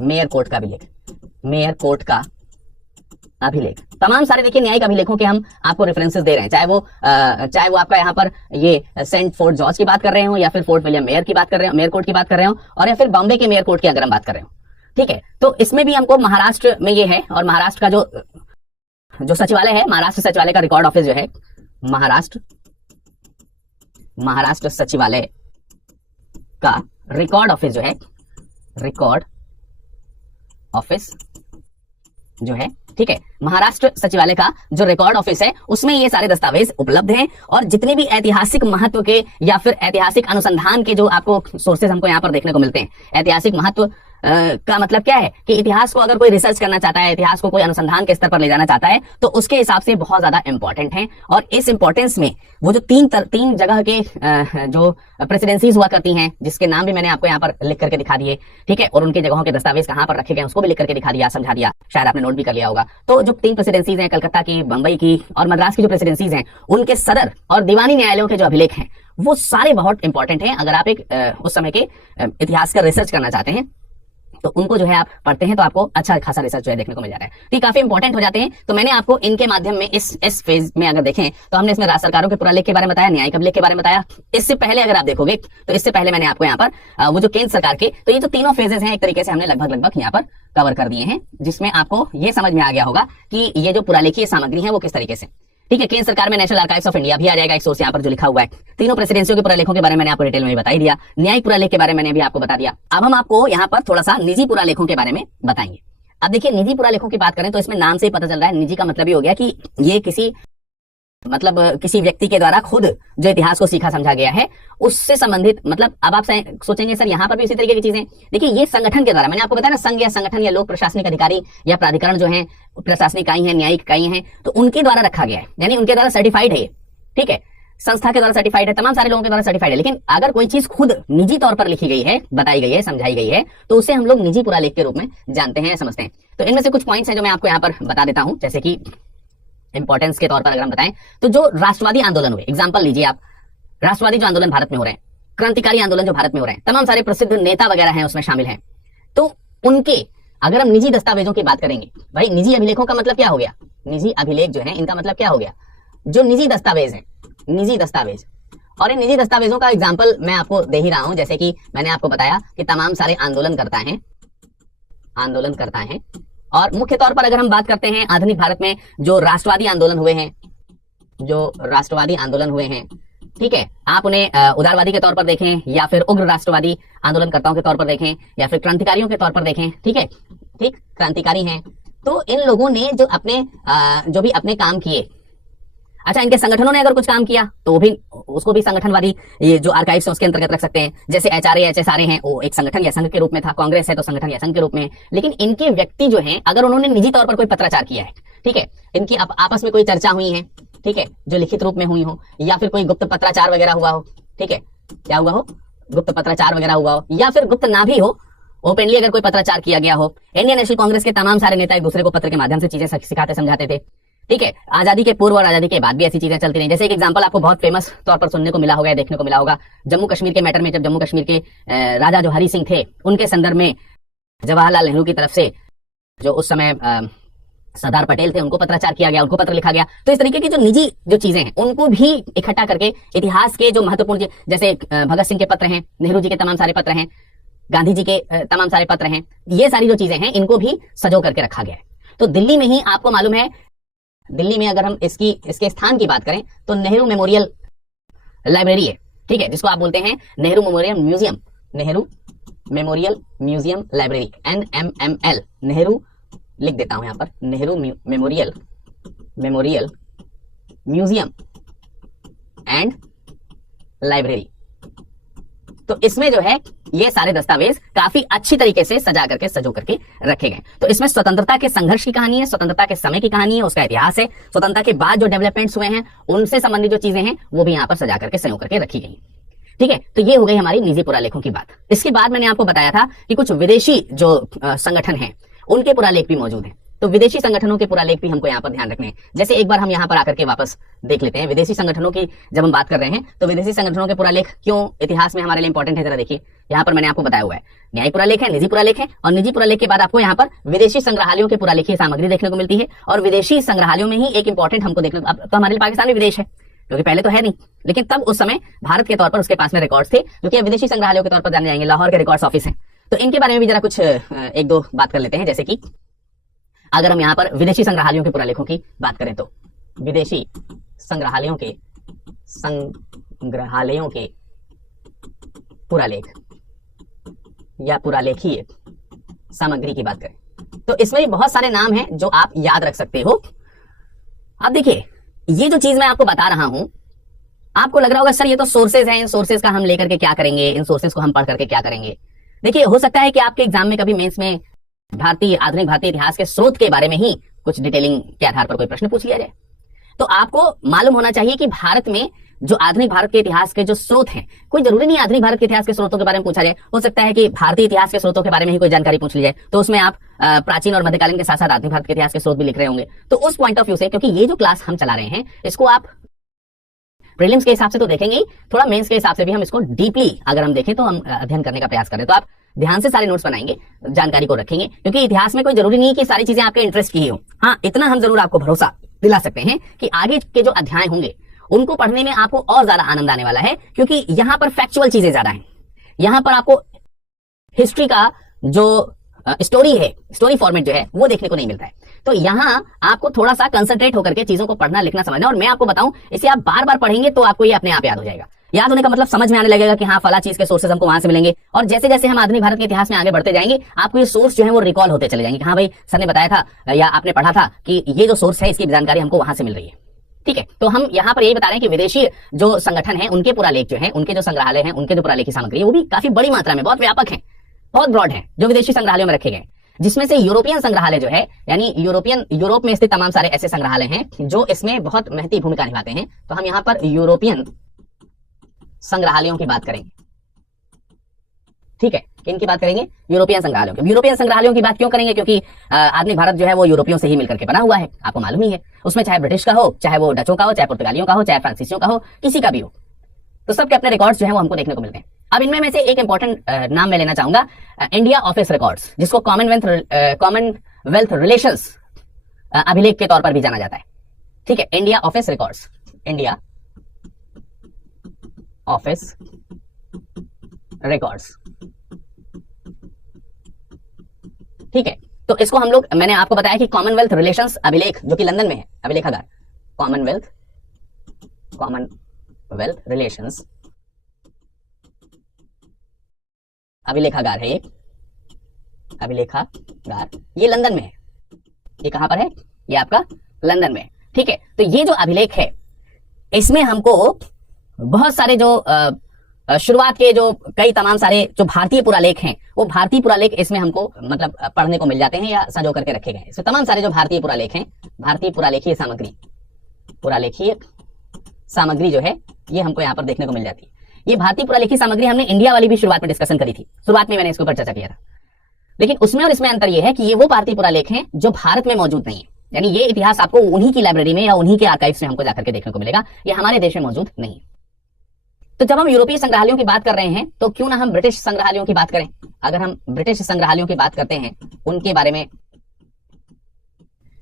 मेयर कोर्ट का अभिलेख, तमाम सारे देखिए न्यायिक अभिलेखों के हम आपको रेफरेंसेस दे रहे हैं, चाहे वो आपका यहाँ पर ये सेंट फोर्ट जॉर्ज की बात कर रहे हो, या फिर फोर्ट विलियम मेयर कोर्ट की बात कर रहे हो, और या फिर बॉम्बे के मेयर कोर्ट की अगर हम बात कर रहे हो, ठीक है। तो इसमें भी हमको महाराष्ट्र में ये है, और महाराष्ट्र का जो सचिवालय है, महाराष्ट्र सचिवालय का रिकॉर्ड ऑफिस जो है, महाराष्ट्र सचिवालय का रिकॉर्ड ऑफिस जो है, ठीक है। महाराष्ट्र सचिवालय का जो रिकॉर्ड ऑफिस है उसमें ये सारे दस्तावेज उपलब्ध हैं, और जितने भी ऐतिहासिक महत्व के या फिर ऐतिहासिक अनुसंधान के जो आपको सोर्सेज हमको यहाँ पर देखने को मिलते हैं, ऐतिहासिक महत्व का मतलब क्या है कि इतिहास को अगर कोई रिसर्च करना चाहता है, इतिहास को कोई अनुसंधान के स्तर पर ले जाना चाहता है, तो उसके हिसाब से बहुत ज्यादा इंपॉर्टेंट है। और इस इंपॉर्टेंस में वो जो तीन जगह के जो प्रेसिडेंसीज हुआ करती हैं, जिसके नाम भी मैंने आपको यहाँ पर लिख करके दिखा दिए, ठीक है, और उनके जगहों के दस्तावेज कहाँ पर रखे गए उसको भी लिख करके दिखा दिया, समझा दिया, शायद आपने नोट भी कर लिया होगा। तो जो 3 प्रेसिडेंसीज हैं, कलकत्ता की, बंबई की और मद्रास की जो प्रेसिडेंसीज हैं, उनके सदर और दीवानी न्यायालयों के जो अभिलेख हैं वो सारे बहुत इंपॉर्टेंट हैं। अगर आप एक उस समय के इतिहास का रिसर्च करना चाहते हैं तो उनको जो है आप पढ़ते हैं तो आपको अच्छा खासा रिसर्च जो है देखने को मिल जाता है, तो ये काफी इंपॉर्टेंट हो जाते हैं। तो मैंने आपको इनके माध्यम में इस फेज में अगर देखें तो हमने इसमें राज्य सरकारों के पुरालेख के बारे में बताया, न्यायिक अभिलेख के बारे में बताया। इससे पहले अगर आप देखोगे तो इससे पहले मैंने आपको यहाँ पर वो जो केंद्र सरकार के, तो ये जो तीनों फेजेस हैं एक तरीके से हमने लगभग यहाँ पर कवर कर दिए हैं, जिसमें आपको ये समझ में आ गया होगा कि ये जो पुरालेखीय सामग्री है वो किस तरीके से, ठीक है। केंद्र सरकार में नेशनल आर्काइव्स ऑफ इंडिया भी आ जाएगा एक सोर्स यहाँ पर जो लिखा हुआ है। तीनों प्रेसिडेंसियों के पुरालेखों के बारे में मैंने आपको डिटेल में बता ही दिया, न्यायिक पुरालेख के बारे में मैंने भी आपको बता दिया। अब हम आपको यहाँ पर थोड़ा सा निजी पुरालेखों के बारे में बताएंगे। अब देखिए निजी पुरालेखों की बात करें तो इसमें नाम से ही पता चल रहा है, निजी का मतलब ये हो गया कि ये किसी व्यक्ति के द्वारा खुद जो इतिहास को सीखा समझा गया है उससे संबंधित, मतलब अब आप सोचेंगे सर यहाँ पर भी इसी तरीके की चीजें, देखिए ये संगठन के द्वारा, मैंने आपको बताया ना, संघ या संगठन या लोक प्रशासनिक अधिकारी या प्राधिकरण जो है, प्रशासनिक इकाई है, न्यायिक इकाई है, तो उनके द्वारा रखा गया है, यानी उनके द्वारा सर्टिफाइड है, ठीक है, संस्था के द्वारा सर्टिफाइड है, तमाम सारे लोगों के द्वारा सर्टिफाइड है। लेकिन अगर कोई चीज खुद निजी तौर पर लिखी गई है, बताई गई है, समझाई गई है, तो उसे हम लोग निजी पुरालेख के रूप में जानते हैं, समझते हैं। तो इनमें से कुछ पॉइंट्स हैं जो मैं आपको यहाँ पर बता देता हूं, जैसे कि इंपॉर्टेंस के तौर पर अगर हम बताएं तो जो राष्ट्रवादी आंदोलन हुए, एग्जांपल लीजिए आप, राष्ट्रवादी जो आंदोलन भारत में हो रहे हैं, क्रांतिकारी आंदोलन जो भारत में हो रहे हैं, तमाम सारे प्रसिद्ध नेता वगैरह हैं उसमें शामिल हैं, तो उनके अगर हम निजी दस्तावेजों की बात करेंगे, भाई निजी अभिलेखों का मतलब क्या हो गया, निजी अभिलेख जो है इनका मतलब क्या हो गया, जो निजी दस्तावेज है, निजी दस्तावेज, और इन निजी दस्तावेजों का एग्जाम्पल मैं आपको दे ही रहा हूं, जैसे कि मैंने आपको बताया कि तमाम सारे आंदोलनकर्ता हैं। और मुख्य तौर पर अगर हम बात करते हैं आधुनिक भारत में जो राष्ट्रवादी आंदोलन हुए हैं, ठीक है, आप उन्हें उदारवादी के तौर पर देखें या फिर उग्र राष्ट्रवादी आंदोलनकर्ताओं के तौर पर देखें या फिर क्रांतिकारियों के तौर पर देखें, ठीक है, ठीक, क्रांतिकारी हैं। तो इन लोगों ने जो भी अपने काम किए, अच्छा, इनके संगठनों ने अगर कुछ काम किया तो वो भी उसको भी संगठनवादी, ये जो आर्काइव्स है उसके अंतर्गत रख सकते हैं। जैसे एचआरए, एचएसआरए हैं, वो एक संगठन या संघ के रूप में था, कांग्रेस है तो संगठन या संघ के रूप में है। लेकिन इनके व्यक्ति जो हैं, अगर उन्होंने निजी तौर पर कोई पत्राचार किया है, ठीक है, इनकी आपस में कोई चर्चा हुई है, ठीक है, जो लिखित रूप में हुई हो, या फिर कोई गुप्त पत्राचार वगैरह हुआ हो, ठीक है, क्या हुआ हो, गुप्त पत्राचार वगैरह हुआ हो, या फिर गुप्त ना भी हो, ओपनली अगर कोई पत्राचार किया गया हो। इंडियन नेशनल कांग्रेस के तमाम सारे नेता एक दूसरे को पत्र के माध्यम से चीजें सिखाते समझाते थे, ठीक है। आजादी के पूर्व और आजादी के बाद भी ऐसी चीजें चलती रही। जैसे एक एग्जांपल आपको बहुत फेमस तौर पर सुनने को मिला होगा, देखने को मिला होगा, जम्मू कश्मीर के मैटर में जब जम्मू कश्मीर के राजा जो हरि सिंह थे, उनके संदर्भ में जवाहरलाल नेहरू की तरफ से जो उस समय सरदार पटेल थे, उनको पत्राचार किया गया, उनको पत्र लिखा गया। तो इस तरीके की जो निजी जो चीजें हैं उनको भी इकट्ठा करके इतिहास के जो महत्वपूर्ण, जैसे भगत सिंह के पत्र हैं, नेहरू जी के तमाम सारे पत्र हैं, गांधी जी के तमाम सारे पत्र हैं, ये सारी जो चीजें हैं इनको भी सजो करके रखा गया है। तो दिल्ली में ही आपको मालूम है, दिल्ली में अगर हम इसके स्थान की बात करें तो नेहरू मेमोरियल लाइब्रेरी है, ठीक है, जिसको आप बोलते हैं Nehru memorial museum, Nehru memorial museum library, NMML, Nehru लिख देता हूं यहां पर, Nehru memorial museum and library. तो इसमें जो है ये सारे दस्तावेज काफी अच्छी तरीके से सजो करके रखे गए। तो इसमें स्वतंत्रता के संघर्ष की कहानी है, स्वतंत्रता के समय की कहानी है, उसका इतिहास है, स्वतंत्रता के बाद जो डेवलपमेंट्स हुए हैं उनसे संबंधित जो चीजें हैं वो भी यहाँ पर सजा करके संयोग करके रखी गई, ठीक है। तो ये हो गई हमारी निजी पुरालेखों की बात। इसके बाद मैंने आपको बताया था कि कुछ विदेशी जो संगठन हैं उनके पुरालेख भी मौजूद हैं। तो विदेशी संगठनों के पुरालेख भी हमको यहाँ पर ध्यान रखने हैं। जैसे एक बार हम यहाँ पर आकर के वापस देख लेते हैं विदेशी संगठनों की, जब हम बात कर रहे हैं तो विदेशी संगठनों के पुरालेख क्यों इतिहास में हमारे लिए इंपॉर्टेंट है, जरा देखिए। यहाँ पर मैंने आपको बताया हुआ है न्यायिक पुरालेख है, निजी पुरालेख है, और निजी पुरालेख के बाद आपको यहाँ पर विदेशी संग्रहालयों के पुरालेखीय सामग्री देखने को मिलती है। और विदेशी संग्रहालयों में ही एक इंपॉर्टेंट हमको देखने को, अब तो हमारे लिए पाकिस्तान भी विदेश है क्योंकि पहले तो है नहीं, लेकिन तब उस समय भारत के तौर पर उसके पास में रिकॉर्ड्स थे जो कि विदेशी संग्रहालयों के तौर पर जाने जाएंगे। लाहौर के रिकॉर्ड्स ऑफिस है, तो इनके बारे में भी जरा कुछ एक दो बात कर लेते हैं। जैसे कि अगर हम यहाँ पर विदेशी संग्रहालयों के पुरालेखों की बात करें तो विदेशी संग्रहालयों के पुरालेख या पुरालेखीय सामग्री की बात करें तो इसमें भी बहुत सारे नाम हैं जो आप याद रख सकते हो। अब देखिए, ये जो चीज मैं आपको बता रहा हूं, आपको लग रहा होगा सर ये तो सोर्सेज हैं, इन सोर्सेज का हम लेकर के क्या करेंगे, इन सोर्सेज को हम पढ़ करके क्या करेंगे। देखिए, हो सकता है कि आपके एग्जाम में कभी मेंस में आधुनिक भारतीय इतिहास के स्रोत के बारे में ही कुछ डिटेलिंग के आधार पर कोई प्रश्न पूछ लिया जाए। तो आपको मालूम होना चाहिए कि भारत में जो आधुनिक भारत के इतिहास के जो स्रोत हैं, कोई जरूरी नहीं आधुनिक भारत के इतिहास के स्रोतों के बारे में पूछा जाए, हो सकता है कि भारतीय इतिहास के स्रोतों के बारे में ही कोई जानकारी पूछ ली जाए, तो उसमें आप प्राचीन और मध्यकालीन के साथ साथ आधुनिक भारत के इतिहास के स्रोत भी लिख रहे होंगे। तो उस पॉइंट ऑफ व्यू से, क्योंकि ये जो क्लास हम चला रहे हैं इसको आप प्रीलिम्स के हिसाब से तो देखेंगे ही, थोड़ा मेंस के हिसाब से भी हम इसको डीपली अगर हम देखें तो हम अध्ययन करने का प्रयास करें, तो आप ध्यान से सारे नोट्स बनाएंगे, जानकारी को रखेंगे, क्योंकि इतिहास में कोई जरूरी नहीं कि सारी चीजें आपके इंटरेस्ट की ही हो। हाँ, इतना हम जरूर आपको भरोसा दिला सकते हैं कि आगे के जो अध्याय होंगे उनको पढ़ने में आपको और ज्यादा आनंद आने वाला है, क्योंकि यहां पर फैक्चुअल चीजें ज्यादा हैं। यहां पर आपको हिस्ट्री का जो स्टोरी है, स्टोरी फॉर्मेट जो है वो देखने को नहीं मिलता है। तो यहाँ आपको थोड़ा सा कंसंट्रेट होकर के चीजों को पढ़ना, लिखना, समझना, और मैं आपको बताऊं इसे आप बार बार पढ़ेंगे तो आपको ये अपने आप याद हो जाएगा। याद होने का मतलब समझ में आने लगेगा कि हाँ, फला चीज के सोर्सेज हमको वहां से मिलेंगे, और जैसे जैसे हम आधुनिक भारत के इतिहास में आगे बढ़ते जाएंगे आपको ये सोर्स जो है वो रिकॉल होते चले जाएंगे कि हाँ भाई, सर ने बताया था या आपने पढ़ा था कि ये जो सोर्स है इसकी जानकारी हमको वहां से मिल रही है। ठीक है, तो हम यहाँ पर यही बता रहे हैं कि विदेशी जो संगठन है उनके पुरालेख जो है, उनके जो संग्रहालय हैं, उनके जो पुरालेखी सामग्री है वो भी काफी बड़ी मात्रा में, बहुत व्यापक है, बहुत ब्रॉड है, जो विदेशी संग्रहालयों में रखे गए, जिसमें से यूरोपियन संग्रहालय जो है, यानी यूरोप में स्थित तमाम सारे ऐसे संग्रहालय हैं जो इसमें बहुत महत्वपूर्ण भूमिका निभाते हैं। तो हम यहाँ पर यूरोपियन संग्रहालयों की बात करेंगे। ठीक है, किनकी बात करेंगे? यूरोपियन संग्रहालयों की। यूरोपियन संग्रहालयों की बात क्यों करेंगे? क्योंकि आधुनिक भारत जो है वो यूरोपियों से ही मिलकर के बना हुआ है, आपको मालूम ही है। उसमें चाहे ब्रिटिश का हो, चाहे वो डचों का हो, चाहे पुर्तगालियों का हो, चाहे फ्रांसीसियों का हो, किसी का भी हो, तो सबके अपने रिकॉर्ड्स जो है वो हमको देखने को मिलते हैं। अब इनमें में से एक इंपॉर्टेंट नाम मैं लेना चाहूंगा, इंडिया ऑफिस रिकॉर्ड्स, जिसको कॉमनवेल्थ रिलेशंस अभिलेख के तौर पर भी जाना जाता है। ठीक है, India office records, India office records. ठीक है, तो इसको हम लोग, मैंने आपको बताया कि कॉमनवेल्थ रिलेशंस अभिलेख जो कि लंदन में है, अभिलेखागार, कॉमनवेल्थ रिलेशंस अभिलेखागार है ये, अभिलेखागार, ये लंदन में है। ये कहां पर है? ये आपका लंदन में है। ठीक है, तो ये जो अभिलेख है इसमें हमको बहुत सारे जो शुरुआत के जो कई तमाम सारे जो भारतीय पुरालेख हैं, वो भारतीय पुरालेख इसमें हमको मतलब पढ़ने को मिल जाते हैं या संजो करके रखे गए हैं। इसमें तमाम सारे जो भारतीय पुरालेख हैं, भारतीय पुरालेखीय सामग्री, पुरालेखीय सामग्री जो है ये हमको यहाँ पर देखने को मिल जाती है। ये भारतीय पुरालेखीय सामग्री हमने इंडिया वाली भी शुरुआत में डिस्कशन करी थी, शुरुआत में मैंने इसके ऊपर चर्चा किया था। लेकिन उसमें और इसमें अंतर यह है कि ये वो भारतीय पुरालेख हैं जो भारत में मौजूद नहीं है, यानी ये इतिहास आपको उन्हीं की लाइब्रेरी में या उन्हीं के आर्काइव्स में हमको जाकर के देखने को मिलेगा, ये हमारे देश में मौजूद नहीं है। तो जब हम यूरोपीय संग्रहालयों की बात कर रहे हैं तो क्यों ना हम ब्रिटिश संग्रहालयों की बात करें। अगर हम ब्रिटिश संग्रहालयों की बात करते हैं, उनके बारे में,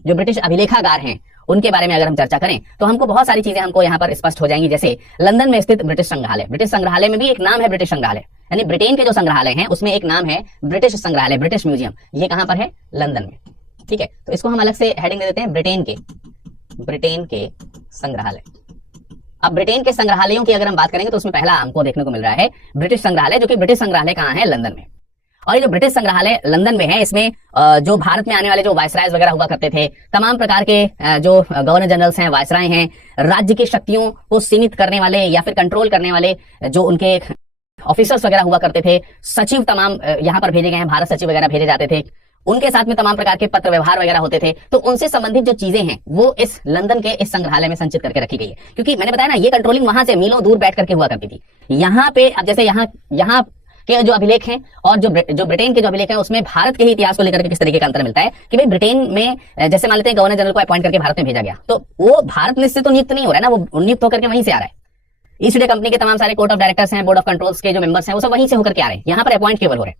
जो ब्रिटिश अभिलेखागार हैं उनके बारे में अगर हम चर्चा करें तो हमको बहुत सारी चीजें हमको यहाँ पर स्पष्ट हो जाएंगी। जैसे लंदन में स्थित ब्रिटिश संग्रहालय, ब्रिटिश संग्रहालय में भी एक नाम है ब्रिटिश संग्रहालय, यानी ब्रिटेन के जो संग्रहालय हैं उसमें एक नाम है ब्रिटिश संग्रहालय, ब्रिटिश म्यूजियम। ये कहां पर है? लंदन में। ठीक है, तो इसको हम अलग से हेडिंग दे देते हैं, ब्रिटेन के संग्रहालय। अब ब्रिटेन के संग्रहालयों की अगर हम बात करेंगे तो उसमें पहला हमको देखने को मिल रहा है ब्रिटिश संग्रहालय, जो कि ब्रिटिश संग्रहालय कहां है? लंदन में। और ये जो ब्रिटिश संग्रहालय लंदन में है, इसमें जो भारत में आने वाले जो वायसरायज वगैरह हुआ करते थे, तमाम प्रकार के जो गवर्नर जनरल्स हैं, वायसराय हैं, राज्य की शक्तियों को सीमित करने वाले या फिर कंट्रोल करने वाले जो उनके ऑफिसर्स वगैरह हुआ करते थे, सचिव तमाम यहाँ पर भेजे गए हैं, भारत सचिव वगैरह भेजे जाते थे, उनके साथ में तमाम प्रकार के पत्र व्यवहार वगैरह होते थे। तो उनसे संबंधित जो चीजें हैं वो इस लंदन के इस संग्रहालय में संचित करके रखी गई है। क्योंकि मैंने बताया ना, ये कंट्रोलिंग वहां से मीलों दूर बैठ करके हुआ करती थी। यहाँ पे अब जैसे यहाँ के जो अभिलेख हैं और जो ब्रिटेन के जो अभिलेख हैं, उसमें भारत के ही इतिहास को लेकर के किस तरीके का अंतर मिलता है कि भाई ब्रिटेन में जैसे मान लेते हैं गवर्नर जनरल को अपॉइंट करके भारत में भेजा गया, तो वो भारत में से तो नियुक्त नहीं हो रहा है ना, वो नियुक्त होकर के वहीं से आ रहा है। ईस्ट इंडिया कंपनी के तमाम सारे कोर्ट ऑफ डायरेक्टर्स हैं, बोर्ड ऑफ कंट्रोल्स के जो मेंबर्स हैं, वो सब वहीं से होकर के आ रहे हैं, यहाँ पर अपॉइंट केवल हो रहे हैं।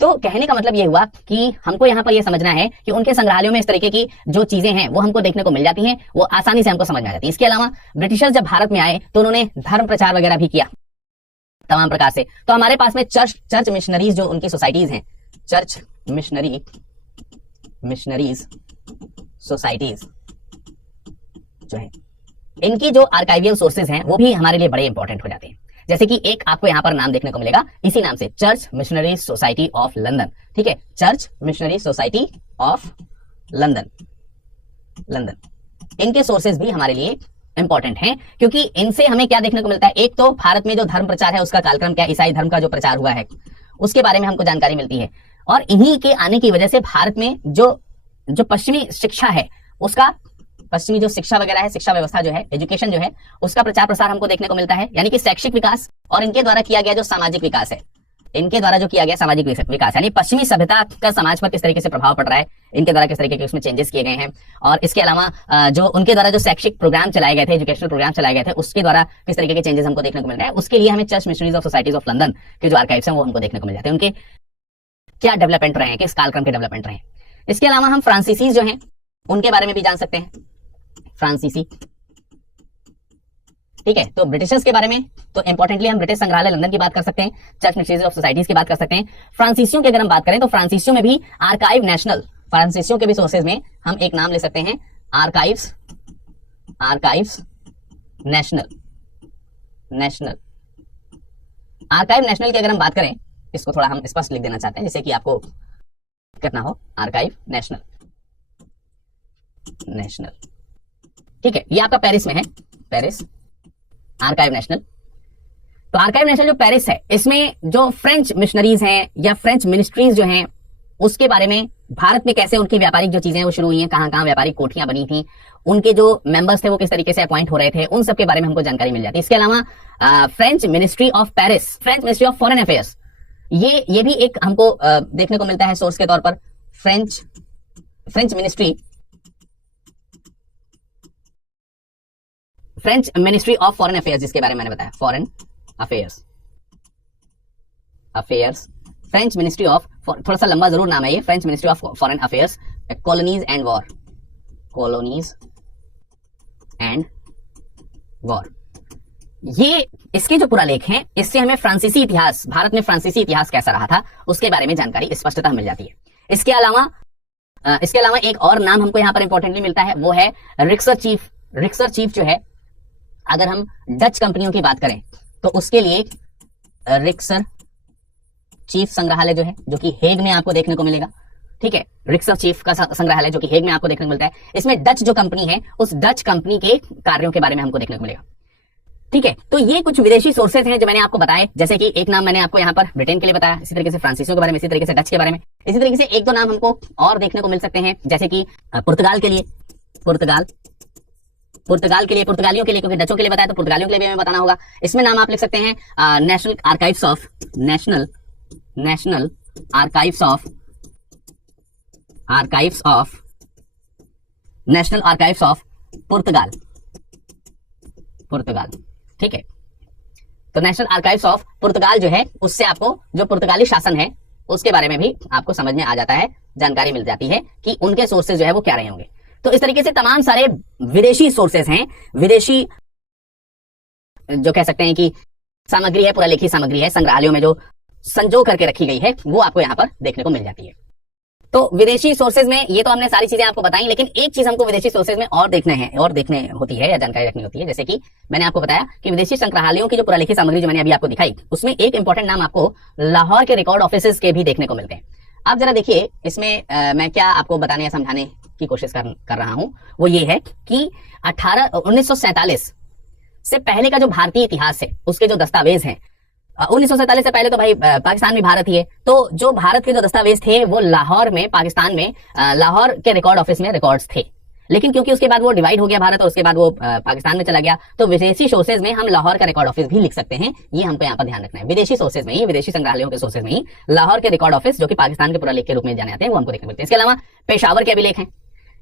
तो कहने का मतलब ये हुआ कि हमको यहाँ पर ये समझना है कि उनके संग्रहालयों में इस तरीके की जो चीजें हैं वो हमको देखने को मिल जाती हैं, वो आसानी से हमको समझ में आ जाती है। इसके अलावा ब्रिटिशर्स जब भारत में आए तो उन्होंने धर्म प्रचार वगैरह भी किया तमाम प्रकार से। तो हमारे पास में चर्च मिशनरीज जो उनकी सोसाइटीज हैं, चर्च मिशनरीज सोसाइटीज जो है, इनकी जो आर्काइवियल सोर्सेज हैं वो भी हमारे लिए बड़े इंपॉर्टेंट हो जाते हैं। जैसे कि एक आपको यहां पर नाम देखने को मिलेगा, इसी नाम से church missionary society of London. ठीक है, church missionary society of London, इनके सोर्सेज भी हमारे लिए इंपॉर्टेंट हैं, क्योंकि इनसे हमें क्या देखने को मिलता है। एक तो भारत में जो धर्म प्रचार है उसका कालक्रम क्या, ईसाई धर्म का जो प्रचार हुआ है उसके बारे में हमको जानकारी मिलती है। और इन्हीं के आने की वजह से भारत में जो पश्चिमी शिक्षा है, उसका पश्चिमी जो शिक्षा वगैरह है, शिक्षा व्यवस्था जो है, एजुकेशन जो है, उसका प्रचार प्रसार हमको देखने को मिलता है। यानी कि शैक्षिक विकास और इनके द्वारा किया गया जो सामाजिक विकास है, इनके द्वारा जो किया गया सामाजिक विकास, यानी पश्चिमी सभ्यता का समाज पर किस तरीके से प्रभाव पड़ रहा है, इनके द्वारा किस तरीके के उसमें चेंजेस किए गए हैं। और इसके अलावा जो उनके द्वारा जो शैक्षिक प्रोग्राम चलाए गए थे, एजुकेशनल प्रोग्राम चलाए गए थे, उसके द्वारा किस तरीके के चेंजेस हमको देखने को मिल रहे हैं, उसके लिए हमें church missionaries of societies of London के जो आर्काइव्स हैं वो हमको देखने को मिल जाते हैं, उनके क्या डेवलपमेंट रहे हैं, किस कालक्रम के डेवलपमेंट रहे हैं। इसके अलावा हम फ्रांसीसी जो हैं उनके बारे में भी जान सकते हैं, फ्रांसीसी। ठीक है, तो ब्रिटिशर्स के बारे में तो इंपॉर्टेंटली हम ब्रिटिश संग्रहालय लंदन की बात कर सकते हैं, चर्च मिशनरीज ऑफ सोसाइटीज की बात कर सकते हैं। फ्रांसीसियों की अगर हम बात करें तो फ्रांसीसियों में भी आर्काइव नेशनल, फ्रांसीसियों के भी सोर्सेज में हम एक नाम ले सकते हैं, आर्काइव्स नेशनल। आर्काइव नेशनल की अगर हम बात करें, इसको थोड़ा हम स्पष्ट लिख देना चाहते हैं जिससे कि आपको करना हो, आर्काइव नेशनल। ठीक है, ये आपका पेरिस में है, पेरिस आर्काइव नेशनल। तो आर्काइव नेशनल जो पेरिस है, इसमें जो फ्रेंच मिशनरीज हैं या फ्रेंच मिनिस्ट्रीज जो हैं उसके बारे में, भारत में कैसे उनकी व्यापारिक जो चीजें वो शुरू हुई हैं, कहां कहां व्यापारिक कोठियां बनी थी, उनके जो मेंबर्स थे वो किस तरीके से अपॉइंट हो रहे थे, उन सब के बारे में हमको जानकारी मिल जाती है। इसके अलावा French ministry of Paris, French ministry of foreign affairs, ये भी एक हमको देखने को मिलता है सोर्स के तौर पर। French ministry of foreign affairs, जिसके बारे में मैंने बताया, foreign affairs, French ministry of, थोड़ा सा लंबा जरूर नाम है ये, French ministry of foreign affairs, colonies and war. ये इसके जो पुरालेख हैं, इससे हमें फ्रांसीसी इतिहास, भारत में फ्रांसीसी इतिहास कैसा रहा था उसके बारे में जानकारी स्पष्टता मिल जाती है। इसके अलावा एक और नाम हमको यहाँ पर इंपॉर्टेंटली मिलता है, वो है रिक्सर चीफ। रिक्सर चीफ जो है, अगर हम डच कंपनियों की बात करें तो उसके लिए रिक्सर चीफ संग्रहालय जो है, जो कि हेग में आपको देखने को मिलेगा। ठीक है, रिक्सर चीफ का संग्रहालय जो कि हेग में आपको देखने को मिलता है। इसमें डच जो कंपनी है, उस डच कंपनी के कार्यों के बारे में हमको देखने को मिलेगा। ठीक है, तो ये कुछ विदेशी सोर्सेज हैं जो मैंने आपको बताए, जैसे कि एक नाम मैंने आपको यहाँ पर ब्रिटेन के लिए बताया, इसी तरीके से फ्रांसीसियों के बारे में, इसी तरीके से डच के बारे में, इसी तरीके से एक दो नाम हमको और देखने को मिल सकते हैं, जैसे कि पुर्तगाल के लिए, पुर्तगालियों के लिए, क्योंकि डचों के लिए बताया तो पुर्तगालियों के लिए भी हमें बताना होगा। इसमें नाम आप लिख सकते हैं नेशनल आर्काइव्स ऑफ पुर्तगाल। ठीक है, तो नेशनल आर्काइव्स ऑफ पुर्तगाल जो है, उससे आपको जो पुर्तगाली शासन है उसके बारे में भी आपको समझ में आ जाता है, जानकारी मिल जाती है कि उनके सोर्सेज जो है वो क्या रहे होंगे। तो इस तरीके से तमाम सारे विदेशी सोर्सेज हैं, विदेशी जो कह सकते हैं कि सामग्री है, पुरालेखी सामग्री है, संग्रहालयों में जो संजो करके रखी गई है, वो आपको यहाँ पर देखने को मिल जाती है। तो विदेशी सोर्सेज में ये तो हमने सारी चीजें आपको बताई, लेकिन एक चीज हमको विदेशी सोर्सेज में और देखने होती है या जानकारी रखनी होती है, जैसे कि मैंने आपको बताया कि विदेशी संग्रहालयों की जो पुरालेखी सामग्री जो मैंने अभी आपको दिखाई, उसमें एक इंपॉर्टेंट नाम आपको लाहौर के रिकॉर्ड ऑफिसेज के भी देखने को मिलते हैं। आप जरा देखिए, इसमें मैं क्या आपको बताने या समझाने की कोशिश कर रहा हूं, वो ये है कि 1947 से पहले का जो भारतीय इतिहास है, उसके जो दस्तावेज हैं, 1947 से पहले तो भाई पाकिस्तान भी भारत ही है, तो जो भारत के जो दस्तावेज थे वो लाहौर में, पाकिस्तान में लाहौर के रिकॉर्ड ऑफिस में रिकॉर्ड्स थे। लेकिन क्योंकि उसके बाद वो डिवाइड हो गया भारत और उसके बाद वो पाकिस्तान में चला गया, तो विदेशी सोर्सेज में हम लाहौर का रिकॉर्ड ऑफिस भी लिख सकते हैं। ये हमको यहाँ पर ध्यान रखना है। विदेशी सोर्सेज में ही, विदेशी संग्रहालयों के सोर्सेज में ही लाहौर के रिकॉर्ड ऑफिस, जो कि पाकिस्तान के पुरालेख के रूप में जाने जाते हैं, वो हमको देखने मिलते हैं। इसके अलावा पेशावर के अभिलेख हैं।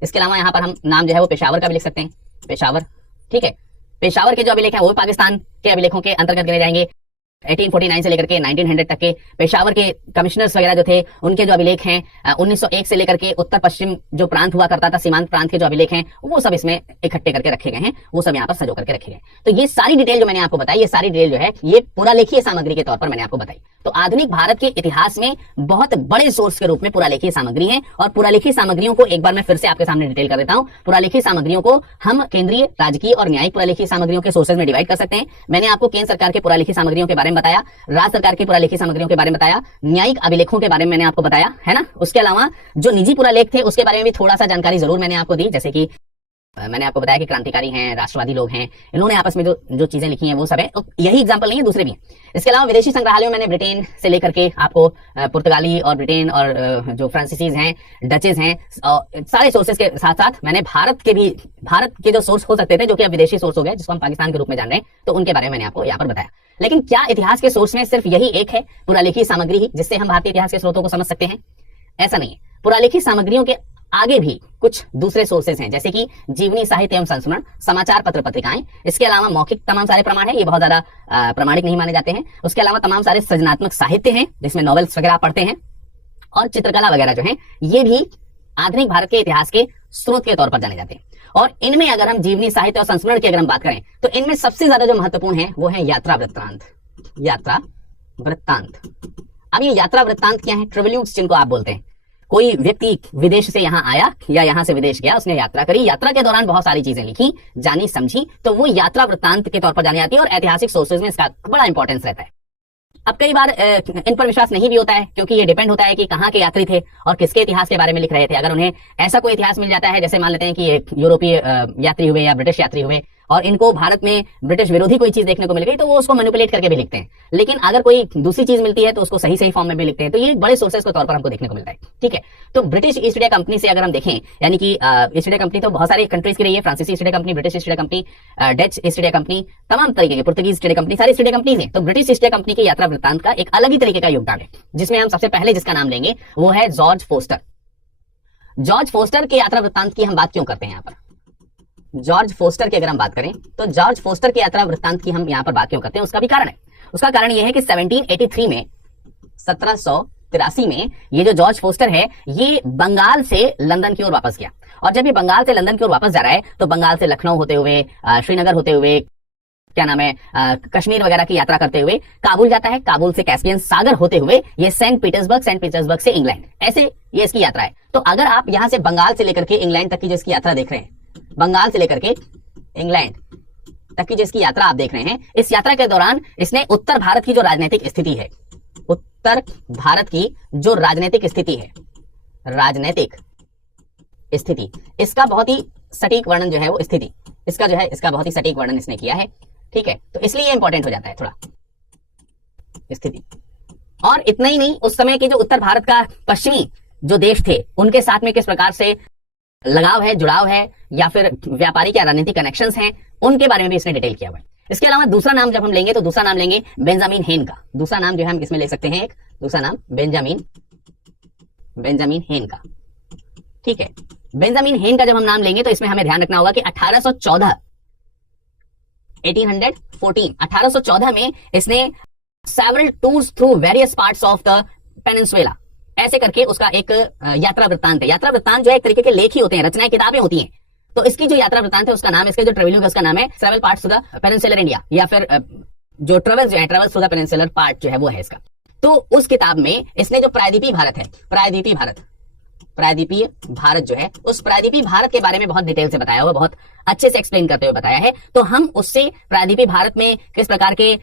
इसके अलावा यहाँ पर हम नाम जो है वो पेशावर का भी लिख सकते हैं, पेशावर। ठीक है, पेशावर के जो अभिलेख हैं वो पाकिस्तान के अभिलेखों के अंतर्गत गिने जाएंगे। 1849 से लेकर के 1900 तक के पेशावर के कमिश्नर्स वगैरह जो थे, उनके जो अभिलेख हैं, 1901 से लेकर के उत्तर पश्चिम जो प्रांत हुआ करता था, सीमांत प्रांत के जो अभिलेख हैं, वो सब इसमें इकट्ठे करके रखे गए हैं, वो सब यहाँ पर सजो करके रखे गए। तो ये सारी डिटेल जो मैंने आपको बताई, ये सारी डिटेल जो है ये पुरालेखीय सामग्री के तौर पर मैंने आपको बताई। तो आधुनिक भारत के इतिहास में बहुत बड़े सोर्स के रूप में पुरालेखीय सामग्री है, और पुरालेखीय सामग्रियों को एक बार मैं फिर से आपके सामने डिटेल कर देता हूं। पुरालेखीय सामग्रियों को हम केंद्रीय, राजकीय और न्यायिक पुरालेखीय सामग्रियों के सोर्सेज में डिवाइड कर सकते हैं। मैंने आपको केंद्र सरकार के पुरालेखीय सामग्रियों के बारे में बताया, राज्य सरकार की पुरालेखीय सामग्रियों के बारे में बताया, न्यायिक अभिलेखों के बारे में मैंने आपको बताया, है ना। उसके अलावा जो निजी पुरालेख थे उसके बारे में भी थोड़ा सा जानकारी जरूर मैंने आपको दी, जैसे कि मैंने आपको बताया कि क्रांतिकारी हैं, राष्ट्रवादी लोग हैं, इन्होंने आपस में जो चीजें लिखी हैं वो सब है। तो यही एग्जांपल नहीं है, दूसरे भी हैं। इसके अलावा विदेशी संग्रहालयों में मैंने ब्रिटेन से लेकर के आपको पुर्तगाली और ब्रिटेन और जो फ्रांसीसीज हैं, डचेज हैं, सारे सोर्सेज के साथ साथ मैंने भारत के जो सोर्स हो सकते थे, जो कि अब विदेशी सोर्स हो गए, जिसको हम पाकिस्तान के रूप में जान रहे हैं, तो उनके बारे में मैंने आपको यहाँ पर बताया। लेकिन क्या इतिहास के सोर्स में सिर्फ यही एक है पुरालेखीय सामग्री ही, जिससे हम भारतीय इतिहास के स्रोतों को समझ सकते हैं? ऐसा नहीं है। पुरालेखीय सामग्रियों के आगे भी कुछ दूसरे सोर्सेज हैं, जैसे कि जीवनी, साहित्य एवं संस्मरण, समाचार पत्र पत्रिकाएं। इसके अलावा मौखिक तमाम सारे प्रमाण हैं, ये बहुत ज्यादा प्रामाणिक नहीं माने जाते हैं। उसके अलावा तमाम सारे सृजनात्मक साहित्य हैं, जिसमें नॉवेल्स वगैरह पढ़ते हैं, और चित्रकला वगैरह जो है, ये भी आधुनिक भारत के इतिहास के स्रोत के तौर पर जाने जाते हैं। और इनमें अगर हम जीवनी, साहित्य और संस्मरण की अगर हम बात करें, तो इनमें सबसे ज्यादा जो महत्वपूर्ण है वो है यात्रा वृत्तांत। यात्रा वृत्तांत। अब ये यात्रा वृत्तांत क्या है? ट्रेवल्यूट्स जिनको आप बोलते हैं। कोई व्यक्ति विदेश से यहाँ आया या यहाँ से विदेश गया, उसने यात्रा करी, यात्रा के दौरान बहुत सारी चीजें लिखी, जानी समझी, तो वो यात्रा वृत्तांत के तौर पर जानी जाती है, और ऐतिहासिक सोर्सेज में इसका बड़ा इंपॉर्टेंस रहता है। अब कई बार इन पर विश्वास नहीं भी होता है, क्योंकि ये डिपेंड होता है कि कहाँ के यात्री थे और किसके इतिहास के बारे में लिख रहे थे। अगर उन्हें ऐसा कोई इतिहास मिल जाता है, जैसे मान लेते हैं कि एक यूरोपीय यात्री हुए या ब्रिटिश यात्री हुए, और इनको भारत में ब्रिटिश विरोधी कोई चीज देखने को मिल गई, तो वो उसको मैनिपुलेट करके भी लिखते हैं। लेकिन अगर कोई दूसरी चीज मिलती है तो उसको सही फॉर्म में भी लिखते हैं। तो ये बड़े सोर्सेज के तौर पर हमको देखने को मिलता है। ठीक है, तो ब्रिटिश ईस्ट इंडिया कंपनी से अगर हम देखें, यानी कि ईस्ट इंडिया कंपनी तो बहुत सारी कंट्रीज की रही है, फ्रांसीसी east India company, British east India company, Dutch east India company, तमाम तरीके की, पुर्तगीज ईस्ट इंडिया कंपनी, सारी ईस्ट इंडिया कंपनी है। तो ब्रिटिश ईस्ट इंडिया कंपनी की यात्रा वृत्तांत का एक अलग ही तरीके का योगदान है, जिसमें हम सबसे पहले जिसका नाम लेंगे वो है जॉर्ज फोस्टर। जॉर्ज फोस्टर के यात्रा वृत्तांत की हम बात क्यों करते हैं यहाँ पर? जॉर्ज फोस्टर की अगर हम बात करें, तो जॉर्ज फोस्टर की यात्रा वृत्तांत की हम यहाँ पर बात क्यों करते हैं, उसका भी कारण है। उसका कारण यह है कि 1783 में 1883 में ये जो जॉर्ज फोस्टर है ये बंगाल से लंदन की ओर वापस गया। और जब ये बंगाल से लंदन की ओर वापस जा रहा है तो बंगाल से लखनऊ होते हुए, श्रीनगर होते हुए, क्या नाम है, कश्मीर वगैरह की यात्रा करते हुए काबुल जाता है। काबुल से कैस्पियन सागर होते हुए ये सेंट पीटर्सबर्ग से इंग्लैंड, ऐसे ये इसकी यात्रा है। तो अगर आप यहां से बंगाल से लेकर के इंग्लैंड तक की जो इसकी यात्रा देख रहे हैं, बंगाल से लेकर के इंग्लैंड तक की जो इसकी यात्रा आप देख रहे हैं, इस यात्रा के दौरान इसने उत्तर भारत की जो राजनीतिक स्थिति है, उत्तर भारत की जो राजनीतिक स्थिति है, राजनीतिक स्थिति, इसका बहुत ही सटीक वर्णन जो है वो स्थिति इसका जो है, इसका बहुत ही सटीक वर्णन इसने किया है। ठीक है, तो इसलिए इंपॉर्टेंट हो जाता है थोड़ा स्थिति। और इतना ही नहीं, उस समय के जो उत्तर भारत का पश्चिमी जो देश थे उनके साथ में किस प्रकार से लगाव है, जुड़ाव है, या फिर व्यापारिक या राजनीतिक कनेक्शंस हैं, उनके बारे में भी इसने डिटेल किया हुआ है। इसके अलावा दूसरा नाम जब हम लेंगे तो दूसरा नाम लेंगे बेंजामिन हेन का। दूसरा नाम जो है हम इसमें ले सकते हैं, एक दूसरा नाम बेंजामिन हेन का। ठीक है, बेंजामिन हेन का जब हम नाम लेंगे तो इसमें हमें ध्यान रखना होगा कि 1814 में इसने several tours through various parts of the peninsula ऐसे करके उसका एक यात्रा वृत्तांत है। यात्रा वृत्तांत जो है एक तरीके के लेख ही होते हैं, रचनाएं, किताबें होती हैं। तो इसकी जो यात्रा वृत्तांत है उसका नाम, इसके जो ट्रेवलिंग है उसका नाम है travel parts to the peninsular India, या फिर जो ट्रेवल्स जो है, travels to the peninsular part जो है वो है इसका। तो उस किताब में इसने जो प्रायद्वीपीय भारत है, प्रायद्वीपीय भारत जो है, उस प्रायद्वीपीय भारत के बारे में बहुत डिटेल से बताया हुआ, बहुत अच्छे से एक्सप्लेन करते हुए बताया है। तो हम उससे प्रायद्वीपीय भारत में किस प्रकार के